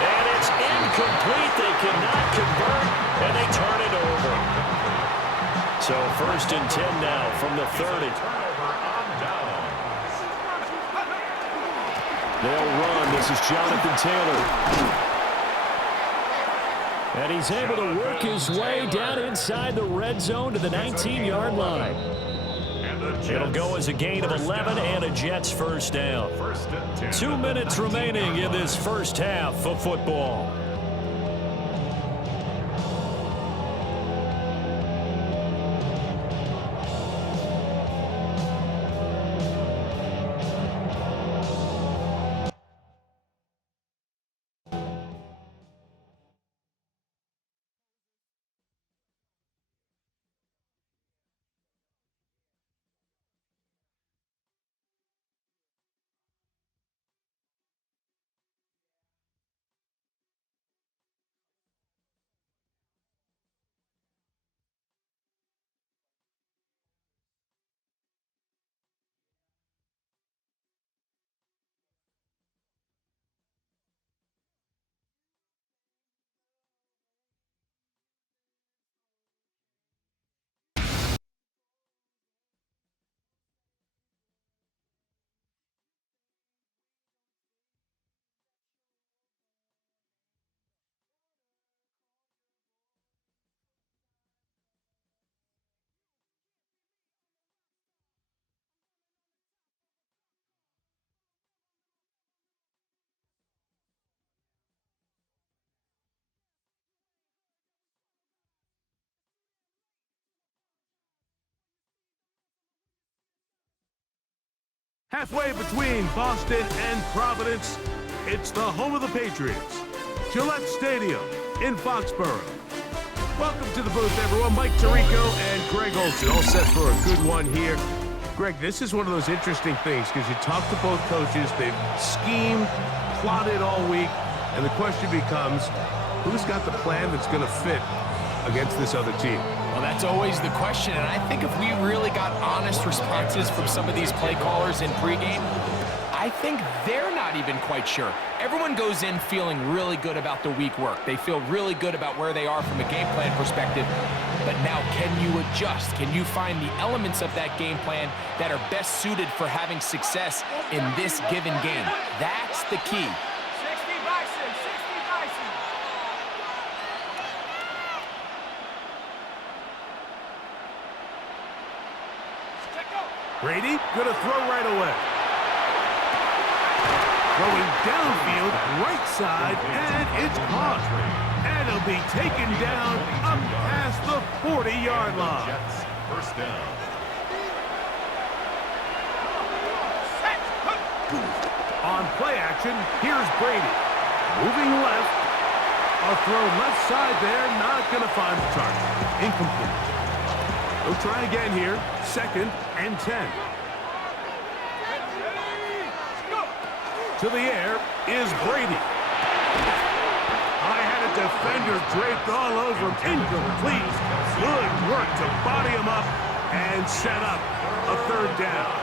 And it's incomplete. They cannot convert, and they turn it over. So 1st and 10 now from the 30. They'll run. This is Jonathan Taylor. And he's able to work his way down inside the red zone to the 19-yard line. It'll go as a gain of 11 and a Jets first down. 2 minutes remaining in this first half of football. Halfway between Boston and Providence, it's the home of the Patriots, Gillette Stadium in Foxborough. Welcome to the booth, everyone. Mike Tirico and Greg Olsen, all set for a good one here. Greg, this is one of those interesting things because you talk to both coaches. They've schemed, plotted all week, and the question becomes, who's got the plan that's going to fit against this other team? Well, that's always the question, and I think if we really got honest responses from some of these play callers in pregame, I think they're not even quite sure. Everyone goes in feeling really good about the week work. They feel really good about where they are from a game plan perspective. But now, can you adjust? Can you find the elements of that game plan that are best suited for having success in this given game? That's the key. 60 Bison, 60 Bison. Brady gonna throw right away. Going downfield, right side, and it's caught. And it'll be taken down up past the 40-yard line. Jets first down. On play action, here's Brady. Moving left. A throw left side there, not gonna find the target. Incomplete. We'll try again here. 2nd and 10. To the air is Brady. I had a defender draped all over him. Incomplete. Good work to body him up and set up a 3rd down.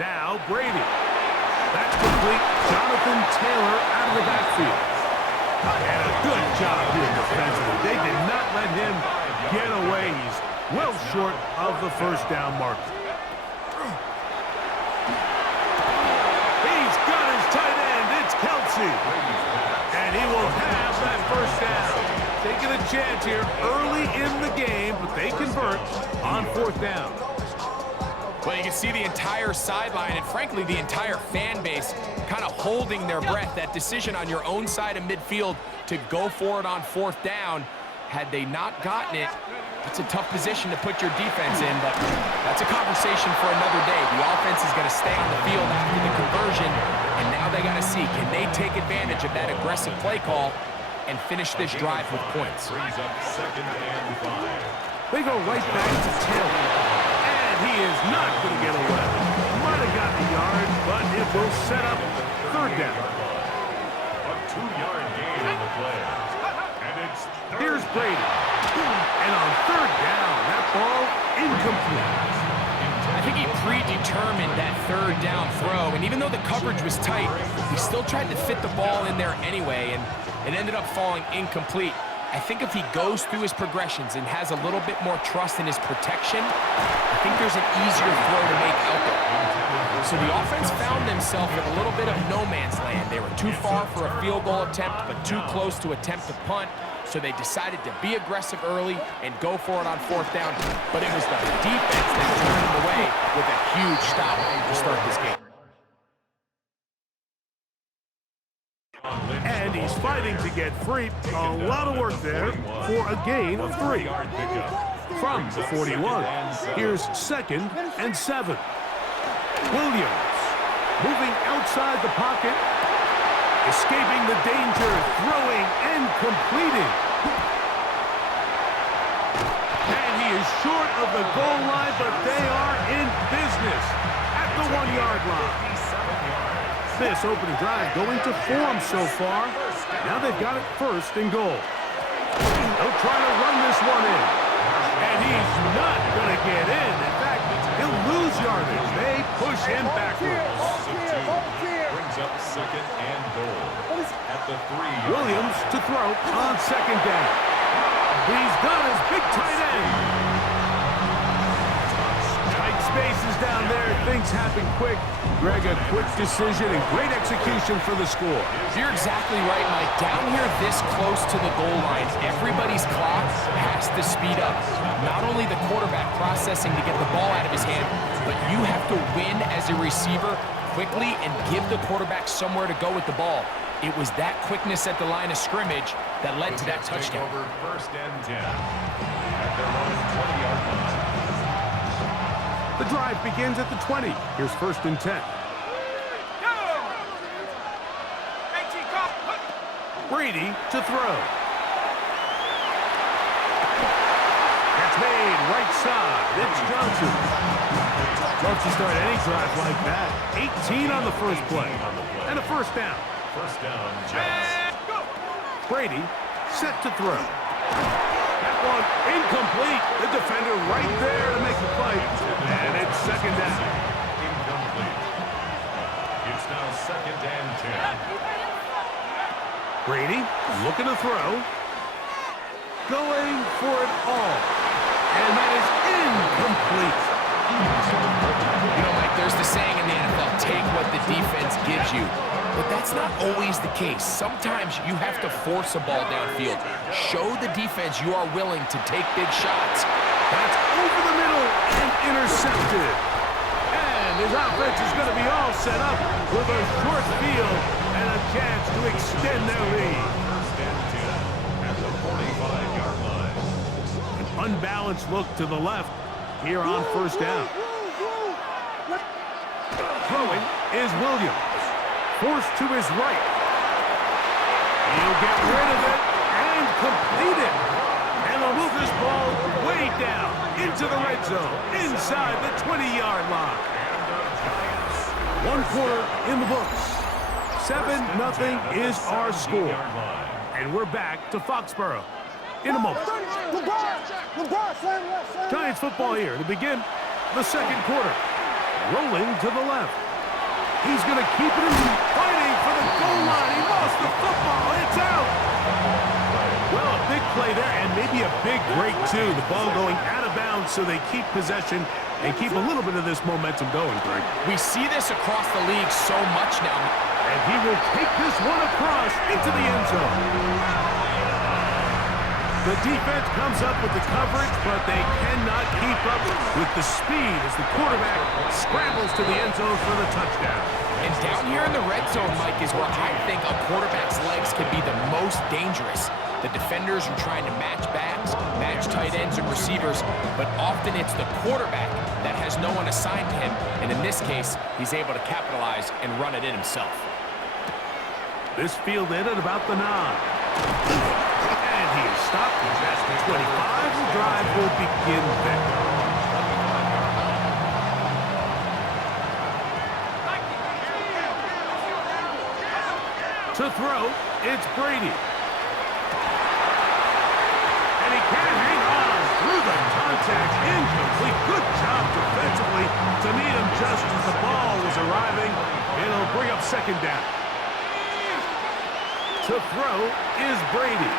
Now Brady. That's complete. Jonathan Taylor out of the backfield. And a good job here defensively. They did not let him get away. He's well short of the 1st down marker. He's got his tight end. It's Kelsey. And he will have that 1st down. Taking a chance here early in the game, but they convert on 4th down. Well, you can see the entire sideline and, frankly, the entire fan base kind of holding their breath. That decision on your own side of midfield to go for it on 4th down, had they not gotten it, it's a tough position to put your defense in, but that's a conversation for another day. The offense is going to stay on the field after the conversion, and now they got to see, can they take advantage of that aggressive play call and finish this drive with points? Brings up 2nd and 5. They go right back to Taylor. And he is not going to get away. Might have gotten a yard, but it will set up 3rd down. A 2-yard gain on the play. And Here's Brady. And on third down, that ball incomplete. I think he predetermined that third down throw, and even though the coverage was tight, he still tried to fit the ball in there anyway, and it ended up falling incomplete. I think if he goes through his progressions and has a little bit more trust in his protection, I think there's an easier throw to make out there. So the offense found themselves in a little bit of no man's land. They were too far for a field goal attempt, but too close to attempt to punt. So they decided to be aggressive early and go for it on fourth down. But it was the defense that turned them away with a huge stop to start this game. And he's fighting to get free. A lot of work there for a gain of 3. From the 41, here's 2nd and 7. Williams moving outside the pocket, escaping the danger, throwing and completing. And he is short of the goal line, but they are in business at the 1-yard line. This opening drive going to form so far. Now they've got it 1st and goal. They'll try to run this one in. And he's not going to get in. In fact, he'll lose yardage. They push him backwards. Brings up 2nd and goal at the 3. Williams to throw on 2nd down. He's got his big tight end. Tight spaces down there. Things happen quick. Greg, a quick decision and great execution for the score. You're exactly right, Mike. Down here this close to the goal line, everybody's clock has to speed up. Not only the quarterback processing to get the ball out of his hand, but you have to win as a receiver quickly and give the quarterback somewhere to go with the ball. It was that quickness at the line of scrimmage that led to that touchdown. Over 1st and 10 at their own 20-yard line. The drive begins at the 20. Here's 1st and 10. Brady to throw. That's made right side. It's Johnson. Love to start any drive like that. 18 on the first play. And a 1st down. 1st down, Jets. Brady set to throw. That one incomplete. The defender right there to make the play. And it's 2nd down. Incomplete. It's now 2nd and 10. Brady looking to throw. Going for it all. And that is incomplete. You know, Mike, there's the saying in the NFL, take what the defense gives you. But that's not always the case. Sometimes you have to force a ball downfield. Show the defense you are willing to take big shots. That's over the middle and intercepted. And his offense is going to be all set up with a short field and a chance to extend their lead. 1st and 10 at the 45-yard line. An unbalanced look to the left here on 1st down. Throwing is Williams. Forced to his right. He'll get rid of it and complete it. And they'll move this ball way down into the red zone, inside the 20-yard line. 1 quarter in the books. 7-0 is our score. And we're back to Foxborough in a moment. Giants football here to begin the 2nd quarter. Rolling to the left. He's going to keep it in, fighting for the goal line. He lost the football. It's out. Well, a big play there, and maybe a big break, too. The ball going out of bounds, so they keep possession and keep a little bit of this momentum going, Greg. We see this across the league so much now. And he will take this one across into the end zone. The defense comes up with the coverage, but they cannot keep up with the speed as the quarterback scrambles to the end zone for the touchdown. And down here in the red zone, Mike, is where I think a quarterback's legs can be the most dangerous. The defenders are trying to match backs, match tight ends and receivers, but often it's the quarterback that has no one assigned to him. And in this case, he's able to capitalize and run it in himself. This fielded at about the 9. And he is stopped at the 25. The drive will begin there. To throw, it's Brady. contact, incomplete. Good job defensively to meet him just as the ball was arriving. It'll bring up second down. To throw is Brady.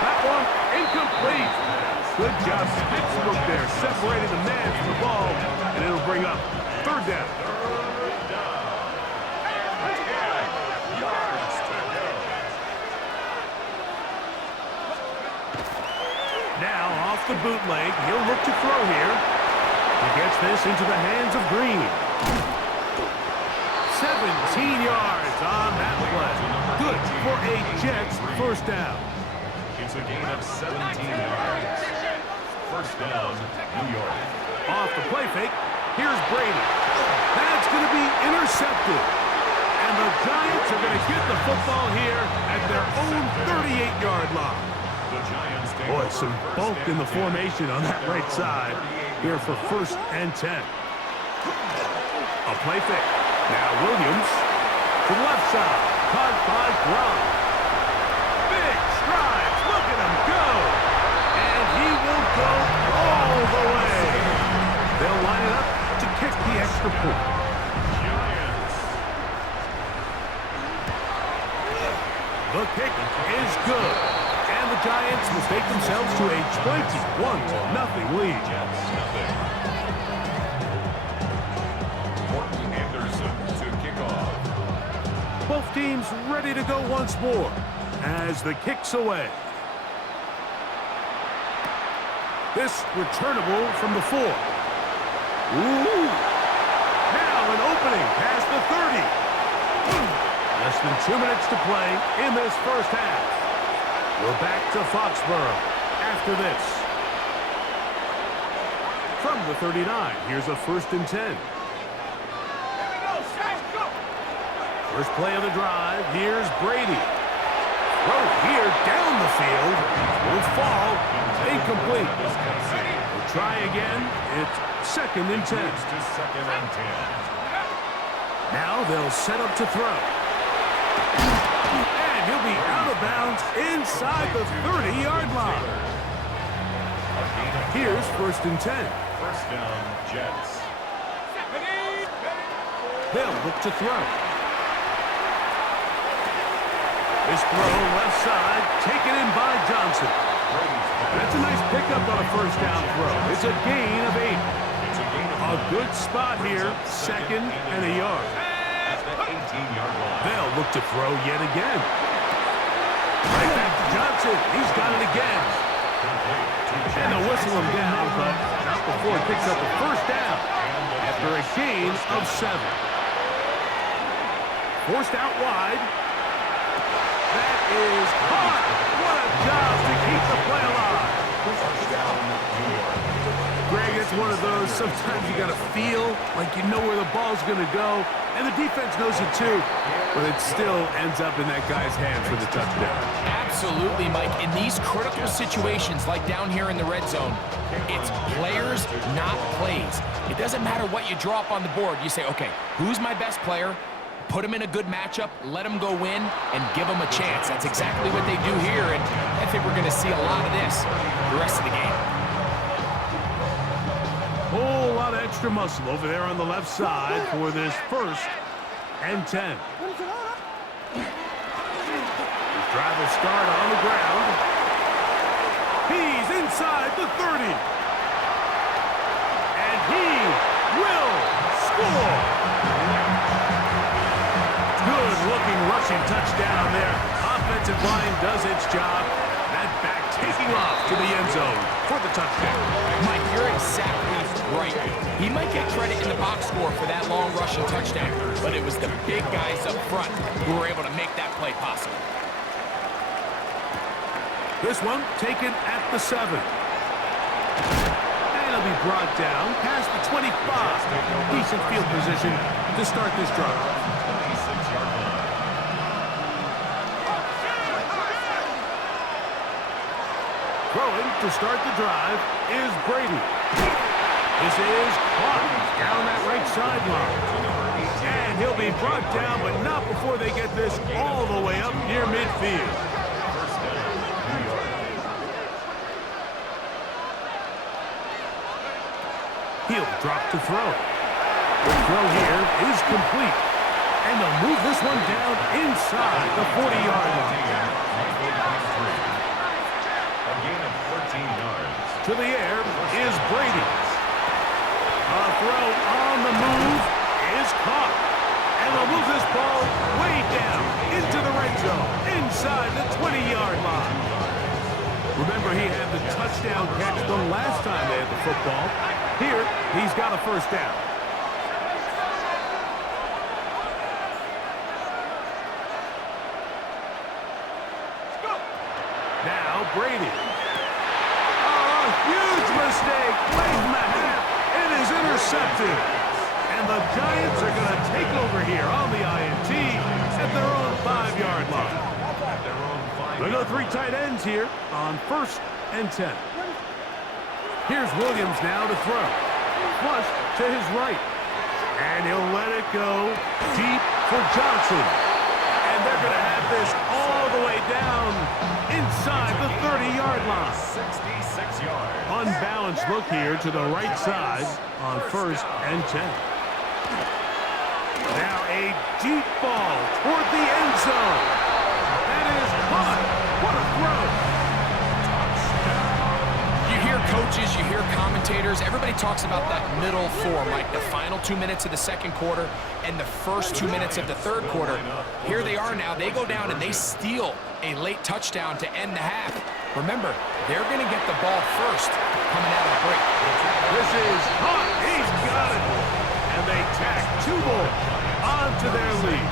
That one incomplete. Good job, textbook there, separating the man from the ball, and it'll bring up third down. Now off the bootleg, he'll look to throw here. He gets this into the hands of Green. 17 yards on that play. Good for a Jets first down. It's a gain of 17 yards. First down, New York. Off the play fake, here's Brady. That's going to be intercepted. And the Giants are going to get the football here at their own 38-yard line. Boy, some bulk in the formation on that right side here for first and 10. A play fake. Now Williams to the left side. Caught by Gronk. Big strides. Look at him go. And he will go all the way. They'll line it up to kick the extra point. The kick is good. And the Giants will take themselves to a 21-0 lead. Both teams ready to go once more as the kick's away. This returnable from the 4. Ooh! Now an opening past the 30. Less than 2 minutes to play in this first half. We're back to Foxborough after this. From the 39, here's a first and 10. First play of the drive, here's Brady. Throw here down the field. Will fall. Incomplete. We'll try again. It's second and 10. Now they'll set up to throw. And he'll be out of bounds inside the 30-yard line. Here's first and 10. First down, Jets. They'll look to throw. This throw left side, taken in by Johnson. That's a nice pickup on a first down throw. It's a gain of 8. A good spot here, second and a yard. They'll look to throw yet again. Right back to Johnson. He's got it again. And they'll whistle him down, but not before he picks up a first down after a gain of 7. Forced out wide. That is caught. What a job to keep the play alive. Greg, it's one of those, sometimes you got to feel like you know where the ball's going to go, and the defense knows it too, but it still ends up in that guy's hands for the touchdown. Absolutely, Mike. In these critical situations, like down here in the red zone, it's players, not plays. It doesn't matter what you draw up on the board. You say, okay, who's my best player? Put him in a good matchup, let him go win, and give him a chance. That's exactly what they do here, and I think we're going to see a lot of this the rest of the game. Whole lot of extra muscle over there on the left side for this first and 10. His drive will start on the ground. He's inside the 30. And he will score. Good-looking rushing touchdown there. Offensive line does its job. That back taking off to the end zone for the touchdown. Mike, you're exactly right. He might get credit in the box score for that long rushing touchdown, but it was the big guys up front who were able to make that play possible. This one taken at the 7. And it'll be brought down past the 25. Decent field position to start this drive. Throwing to start the drive is Brady. This is caught down that right sideline. And he'll be brought down, but not before they get this all the way up near midfield. Drop to throw. The throw here is complete. And they'll move this one down inside the 40-yard line. A gain of 14 yards. To the air is Brady. A throw on the move is caught. And they'll move this ball way down into the red zone, inside the 20-yard line. Remember, he had the touchdown catch the last time they had the football. Here, he's got a first down. Now, Brady. Oh, huge mistake. Late in the half. It is intercepted. And the Giants are going to take over here on the INT at their own 5-yard line. They go 3 tight ends here on 1st and 10. Here's Williams now to throw. Flush to his right. And he'll let it go deep for Johnson. And they're going to have this all the way down inside the 30-yard line. 66 yards. Unbalanced look here to the right side on 1st and 10. Now a deep ball toward the end zone. That is caught. What a throw. You hear coaches, you hear commentators, everybody talks about that middle form, like the final 2 minutes of the second quarter and the first 2 minutes of the third quarter. Here they are now. They go down and they steal a late touchdown to end the half. Remember, they're going to get the ball first coming out of the break. This is hot. He's got it. And they tack 2 more onto their lead.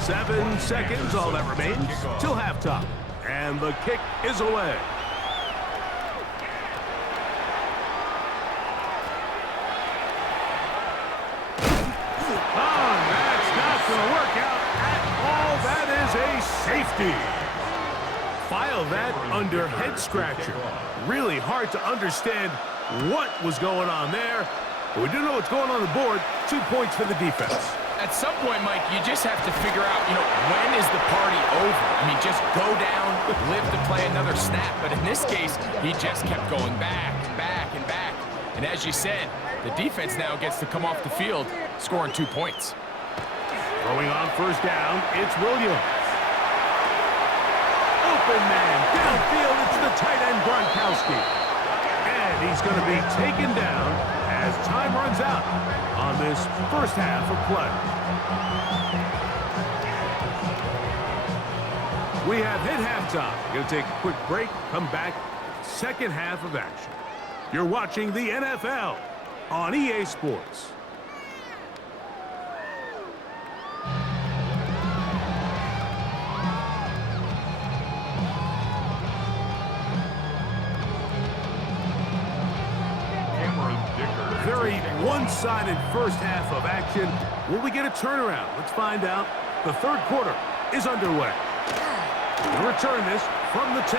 7 seconds, all that remains, till halftime. And the kick is away. Oh, that's not going to work out at all. That is a safety. File that under head scratcher. Really hard to understand what was going on there. But we do know what's going on the board. 2 points for the defense. At some point, Mike, you just have to figure out, when is the party over? I mean, just go down, live to play another snap. But in this case, he just kept going back and back and back. And as you said, the defense now gets to come off the field, scoring 2 points. Throwing on first down, it's Williams. Open man, downfield, it's the tight end Gronkowski. And he's going to be taken down as time runs out on this first half of play. We have hit halftime. Going to take a quick break, come back, second half of action. You're watching the NFL on EA Sports. Very one-sided first half of action. Will we get a turnaround? Let's find out. The third quarter is underway. He'll return this from the 10.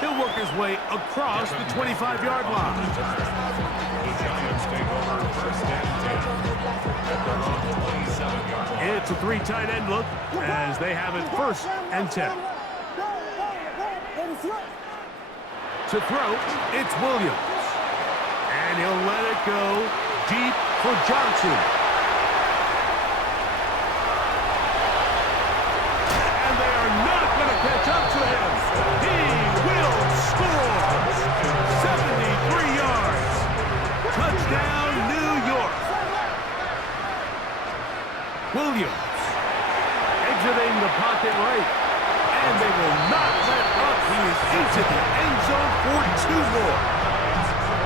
He'll work his way across the 25-yard line. It's a 3 tight end look as they have it 1st and 10. To throw, it's Williams. And he'll let it go deep for Johnson. And they are not going to catch up to him. He will score. 73 yards. Touchdown, New York. Williams exiting the pocket right. And they will not let up. He is into the end zone for 2 more.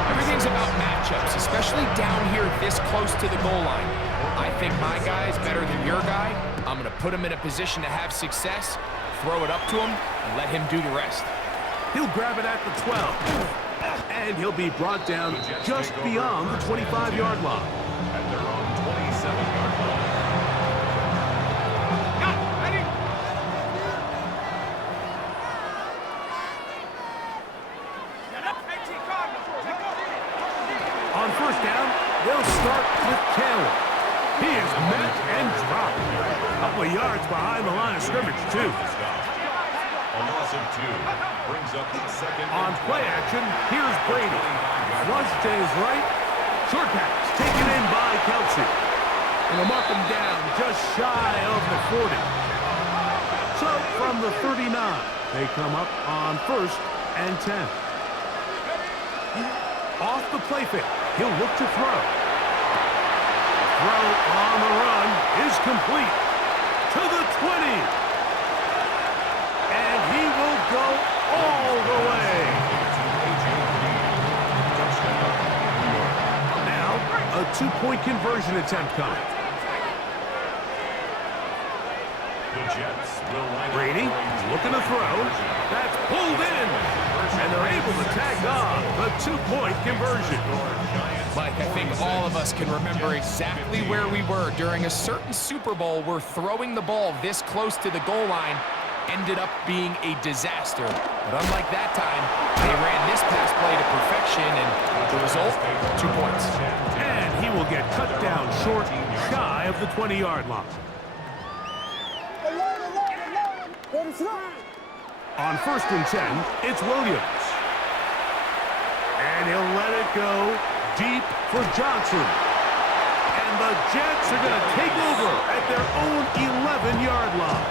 Everything's about matchups, especially down here this close to the goal line. I think my guy is better than your guy. I'm going to put him in a position to have success, throw it up to him, and let him do the rest. He'll grab it at the 12. And he'll be brought down just beyond the 25-yard line. At their own 27-yard line. On first down, they'll start with Taylor. He is met and dropped. A couple of yards behind the line of scrimmage, too. A loss of 2 brings up second. On play action, here's Brady. Rush to his right. Short pass taken in by Kelsey. And they'll mark him down just shy of the 40. So from the 39, they come up on 1st and 10. Off the play fake, he'll look to throw. Throw on the run is complete to the 20. And he will go all the way. Now, a 2-point conversion attempt coming. Brady looking to throw. That's pulled in. And they're able to tag on the 2-point conversion. Mike, I think all of us can remember exactly where we were during a certain Super Bowl where throwing the ball this close to the goal line ended up being a disaster. But unlike that time, they ran this pass play to perfection, and the result, 2 points. And he will get cut down short, shy of the 20-yard line. On 1st and 10, it's Williams. And he'll let it go deep for Johnson. And the Jets are going to take over at their own 11-yard line.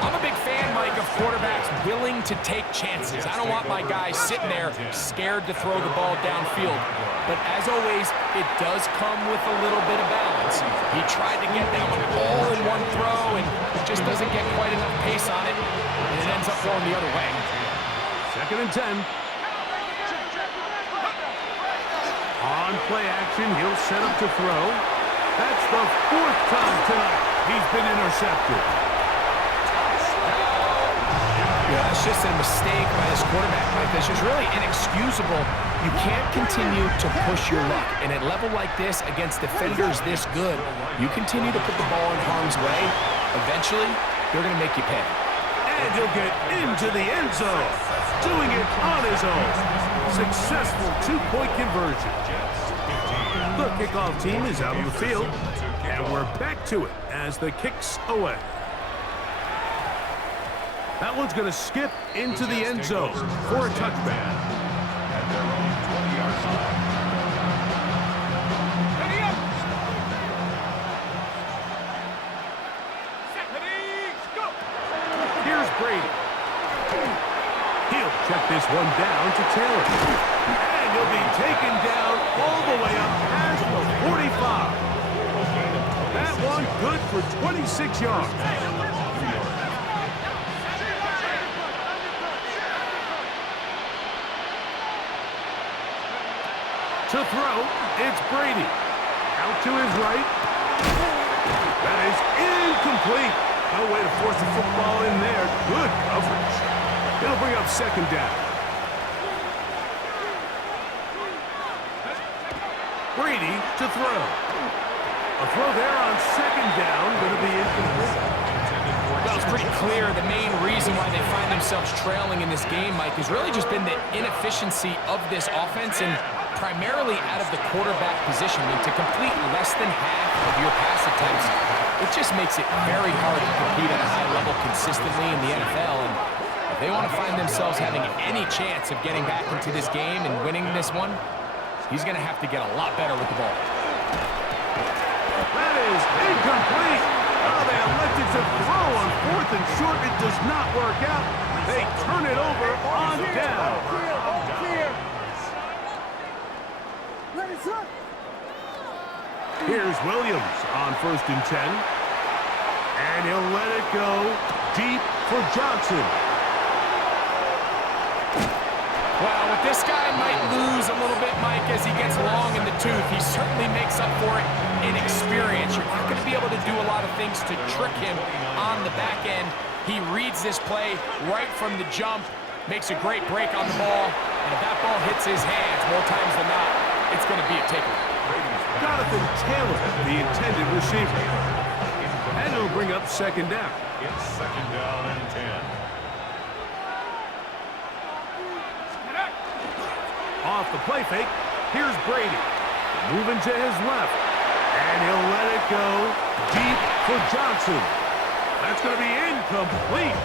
I'm a big fan, Mike, of quarterbacks willing to take chances. I don't want my guys sitting there scared to throw the ball downfield. But as always, it does come with a little bit of balance. He tried to get that one all in one throw and just doesn't get quite enough pace on it, and it ends up going the other way. 2nd and 10. On play action, he'll set up to throw. That's the 4th time tonight he's been intercepted. Yeah, that's just a mistake by this quarterback, Mike. That's just really inexcusable. You can't continue to push your luck. And at a level like this, against defenders this good, you continue to put the ball in harm's way. Eventually, they're going to make you pay. And he'll get into the end zone, doing it on his own. Successful 2-point conversion. The kickoff team is out on the field, and we're back to it as the kick's away. That one's going to skip into the end zone for a touchback. At their own 20-yard line. Here's Brady. He'll check this one down to Taylor. And he'll be taken down all the way up past the 45. That one good for 26 yards. To throw, it's Brady. Out to his right. That is incomplete. No way to force the football in there. Good coverage. It'll bring up 2nd down. Brady to throw. A throw there on 2nd down. Going to be incomplete. Well, it's pretty clear the main reason why they find themselves trailing in this game, Mike, has really just been the inefficiency of this offense and primarily out of the quarterback position. I mean, to complete less than half of your pass attempts, it just makes it very hard to compete at a high level consistently in the NFL. And if they want to find themselves having any chance of getting back into this game and winning this one, he's going to have to get a lot better with the ball. That is incomplete. Oh, they elected to throw on 4th and short. It does not work out. They turn it over on down. Here's Williams on 1st and 10. And he'll let it go deep for Johnson. Well, with this guy might lose a little bit, Mike, as he gets long in the tooth. He certainly makes up for it in experience. You're not going to be able to do a lot of things to trick him on the back end. He reads this play right from the jump, makes a great break on the ball, and if that ball hits his hands more times than not, it's going to be a takeaway. Jonathan Taylor, the intended receiver. And it'll bring up 2nd down. It's 2nd down and 10. Off the play fake, here's Brady. Moving to his left. And he'll let it go deep for Johnson. That's going to be incomplete.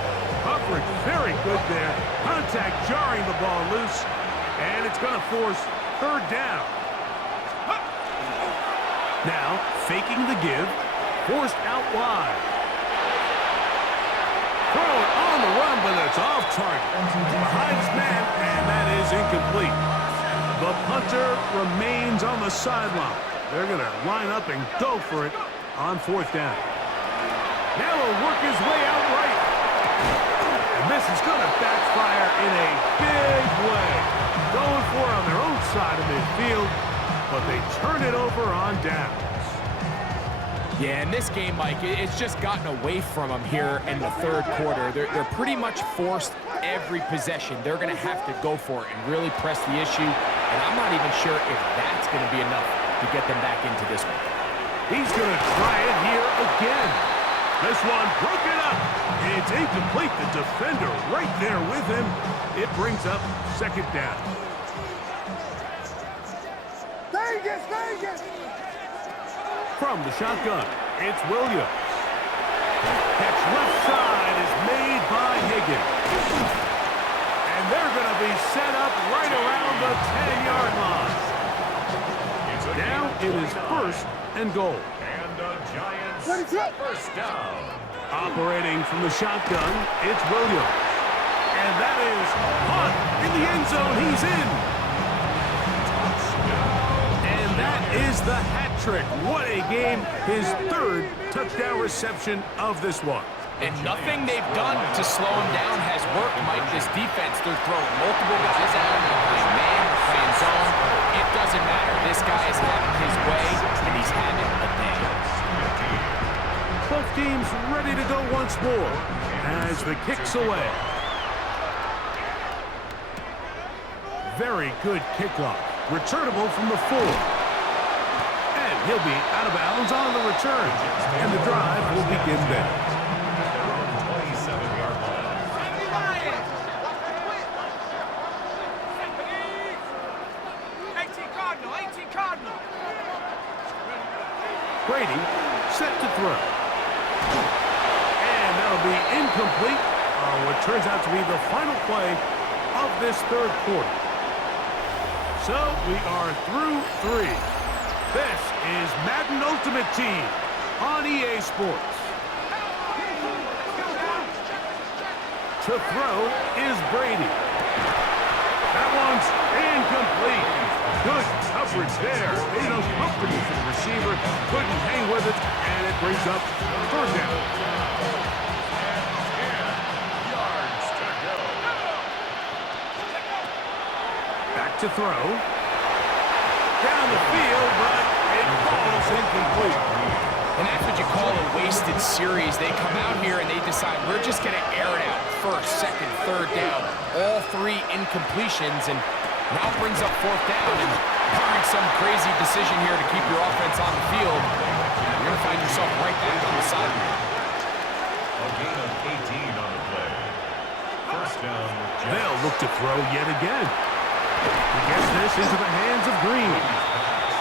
Coverage very good there. Contact jarring the ball loose. And it's going to force third down. Now, faking the give. Forced out wide. Throw it on the run, but it's off target. Behind his man, and that is incomplete. The punter remains on the sideline. They're going to line up and go for it on fourth down. Now he'll work his way out right. And this is going to backfire in a big way. Going for it on their own side of midfield, but they turn it over on downs. Yeah, in this game, Mike, it's just gotten away from them here in the third quarter. They're pretty much forced every possession. They're going to have to go for it and really press the issue, and I'm not even sure if that's going to be enough to get them back into this one. He's going to try it here again. This one broken up. It's incomplete. The defender right there with him. It brings up second down. From the shotgun, it's Williams. Catch left side is made by Higgins. And they're going to be set up right around the 10-yard line. Now it is first and goal. And the Giants first down. Operating from the shotgun, it's Williams. And that is caught in the end zone. He's in. And that is the hat trick. What a game. His third touchdown reception of this one. And nothing they've done to slow him down has worked, Mike. This defense, they're throwing multiple guys at him. They're playing man, they're playing zone. It doesn't matter. This guy is having his way, and he's having a day. Both teams ready to go once more as the kick's away. Very good kickoff. Returnable from the 4. And he'll be out of bounds on the return. And the drive will begin there. Brady set to throw. And that'll be incomplete on what turns out to be the final play of this third quarter. So we are through 3. This is Madden Ultimate Team on EA Sports. To throw is Brady. That one's incomplete. Good coverage there. Made it uncomfortable for the receiver. Couldn't hang with it, and it brings up third down. Yards to go. Back to throw. Down the field, but it falls incomplete. And that's what you call a wasted series. They come out here and they decide we're just going to air it out. First, second, third down. All 3 incompletions, and now brings up fourth down. And barring some crazy decision here to keep your offense on the field, you're going to find yourself right back on the sideline. A gain of 18 on the play. First down. They'll look to throw yet again. He gets this into the hands of Green.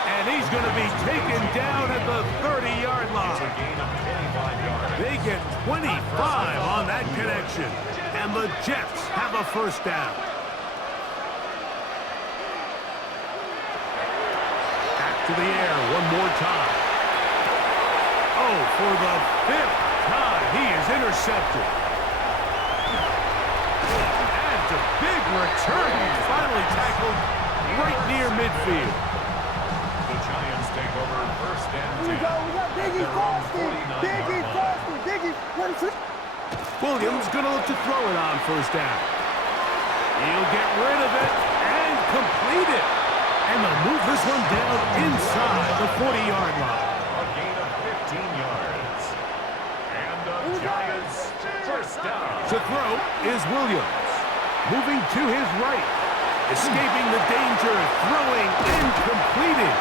And he's going to be taken down at the 30-yard line. A gain of 25 yards. They get 25 on that connection. And the Jets have a first down. Back to the air one more time. Oh, for the 5th time, he is intercepted. And a big return. He's finally tackled right near midfield. The Giants take over first and 10. We got Biggie Foster. Biggie Foster. Biggie, what is it? Williams going to look to throw it on first down. He'll get rid of it and complete it. And they'll move this one down inside the 40-yard line. A gain of 15 yards. And the Giants first down. To throw is Williams. Moving to his right. Escaping the danger. Throwing incompleted.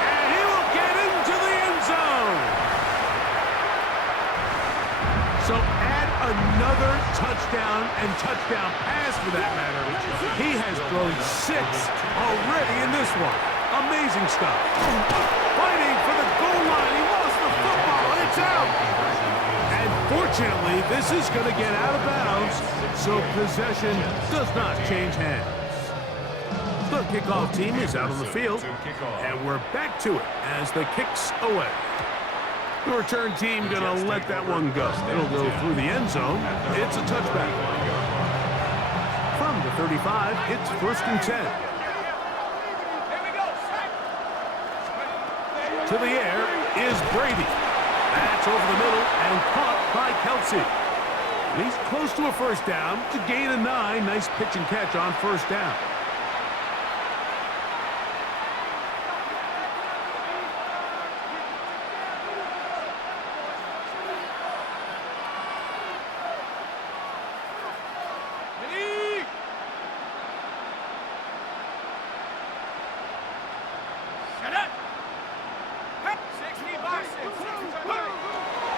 And he will get into the end zone. So add another touchdown and touchdown pass for that matter. He has thrown 6 already in this one. Amazing stuff. Fighting for the goal line. He lost the football. It's out. And Unfortunately, this is going to get out of bounds, so possession does not change hands. The kickoff team is out on the field, and we're back to it as the kick's away. The return team going to let that one go. It'll go through the end zone. It's a touchback. From the 35, it's 1st and 10. To the air is Brady. That's over the middle and caught by Kelsey. And he's close to a first down to gain a 9. Nice pitch and catch on first down.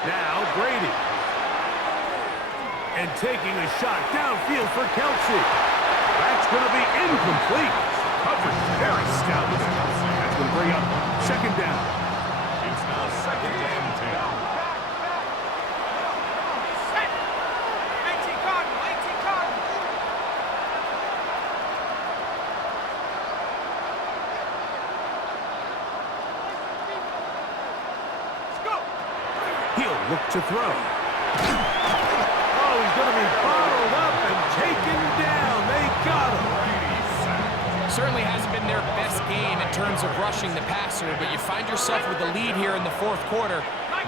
Now Brady. And taking a shot downfield for Kelsey. That's going to be incomplete. Coverage very stout. That's going to bring up 2nd down. It's now 2nd and 10. He'll look to throw. Oh, he's going to be bottled up and taken down. They got him. Certainly hasn't been their best game in terms of rushing the passer, but you find yourself with the lead here in the 4th quarter.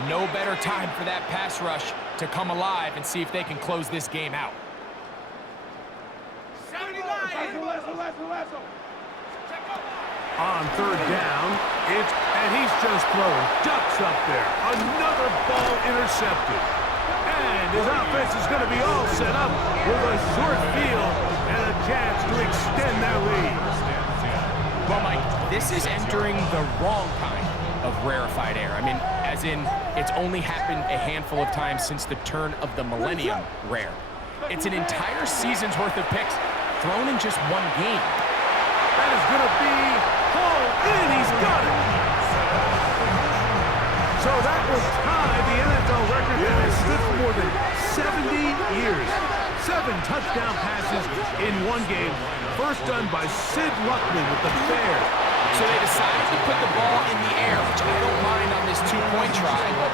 No better time for that pass rush to come alive and see if they can close this game out. On 3rd down, and he's just throwing ducks up there. Another ball intercepted. And his offense is going to be all set up with a short field and a chance to extend their lead. Well, Mike, this is entering the wrong kind of rarefied air. I mean, as in, it's only happened a handful of times since the turn of the millennium rare. It's an entire season's worth of picks thrown in just one game. That is going to be hauled in. He's got it. So that will tie the NFL record that has stood for more than 70 years. 7 touchdown passes in one game. First done by Sid Luckman with the Bears. So they decided to put the ball in the air, which I don't mind on this 2-point try, but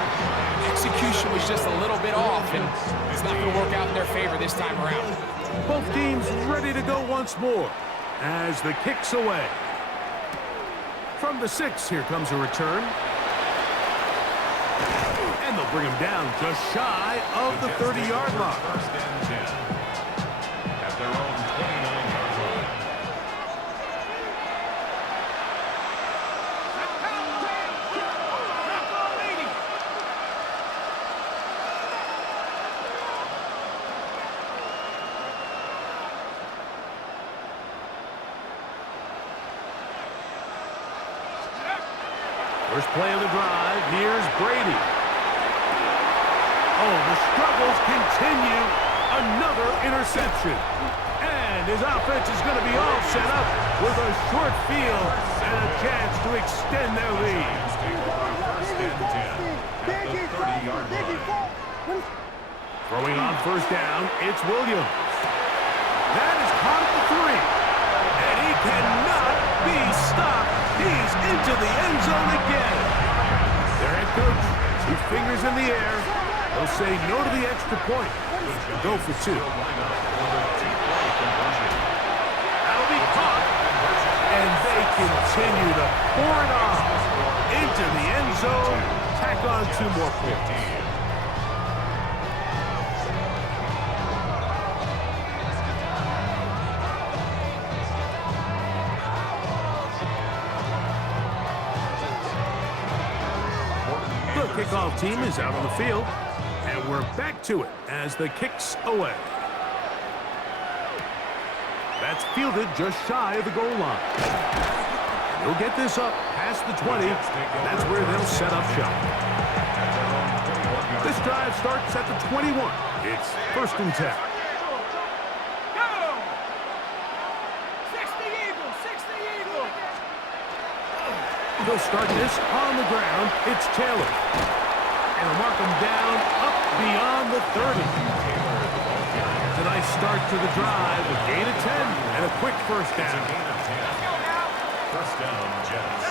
execution was just a little bit off, and it's not going to work out in their favor this time around. Both teams ready to go once more as the kick's away. From the 6, here comes a return. And they'll bring him down just shy of the 30-yard line. 1st and 10. At their own 29-yard line. First play of the drive, here's Brady. Oh, the struggles continue. Another interception. And his offense is going to be all set up with a short field and a chance to extend their lead. 1st and 10. At the 30-yard line. Throwing on first down, it's Williams. That is caught at the 3. And he cannot be stopped. He's into the end zone again. Their head coach, 2 fingers in the air. They'll say no to the extra point. Go for 2. That'll be caught. And they continue to pour it on into the end zone. Tack on 2 more points. Kickoff team is out on the field, and we're back to it as the kick's away. That's fielded just shy of the goal line. They'll get this up past the 20, and that's where they'll set up shop. This drive starts at the 21. It's 1st and 10. They'll start this on the ground. It's Taylor. and they'll mark him down up beyond the 30. It's a nice start to the drive, a gain of 10 and a quick first down. First down, Jets.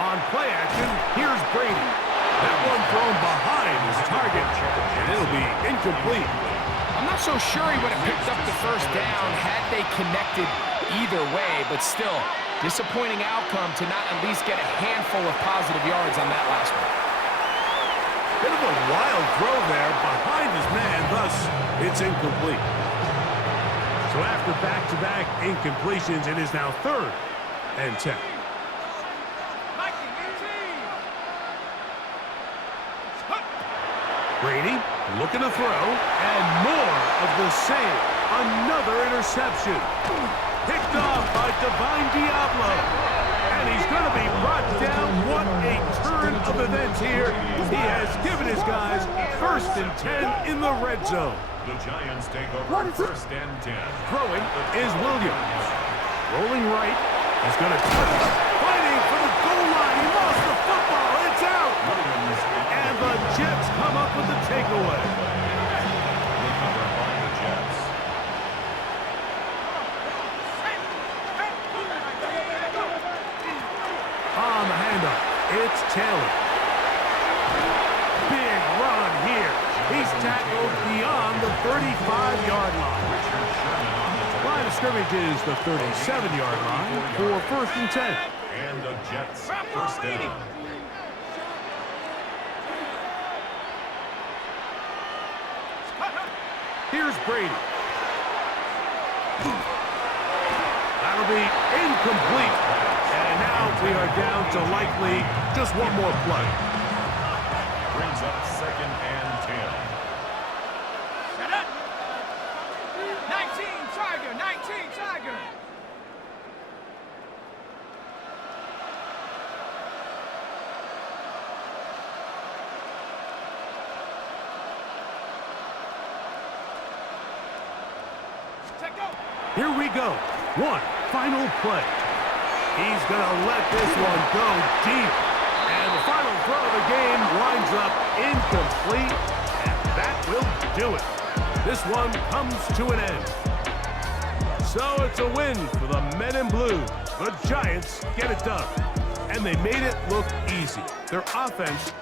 On play action, here's Brady. That one thrown behind his target, and it'll be incomplete. I'm not so sure he would have picked up the first down had they connected either way, but still, disappointing outcome to not at least get a handful of positive yards on that last one. Bit of a wild throw there behind his man, thus it's incomplete. So after back-to-back incompletions, it is now 3rd and 10. Brady looking to throw, and more of the same. Another interception. Picked off by Divine Diablo. And he's going to be brought down. What a turn of events here. He has given his guys 1st and 10 in the red zone. The Giants take over first and 10. Throwing is Williams. Rolling right. He's going to touch it. Fighting for the goal line. He lost the football. It's out. And the Jets come up with the takeaway. Recovered by the Jets. On the handoff, it's Taylor. Big run here. He's tackled beyond the 35-yard line. Line of scrimmage is the 37-yard line for 1st and 10. And the Jets first down. Here's Brady. That'll be incomplete. And now we are down to likely just one more play. Brings up 2nd and 10. Set up. 19 Tiger, 19 Tiger. Here we go. One final play. He's going to let this one go deep. And the final throw of the game winds up incomplete. And that will do it. This one comes to an end. So it's a win for the Men in Blue. The Giants get it done. And they made it look easy. Their offense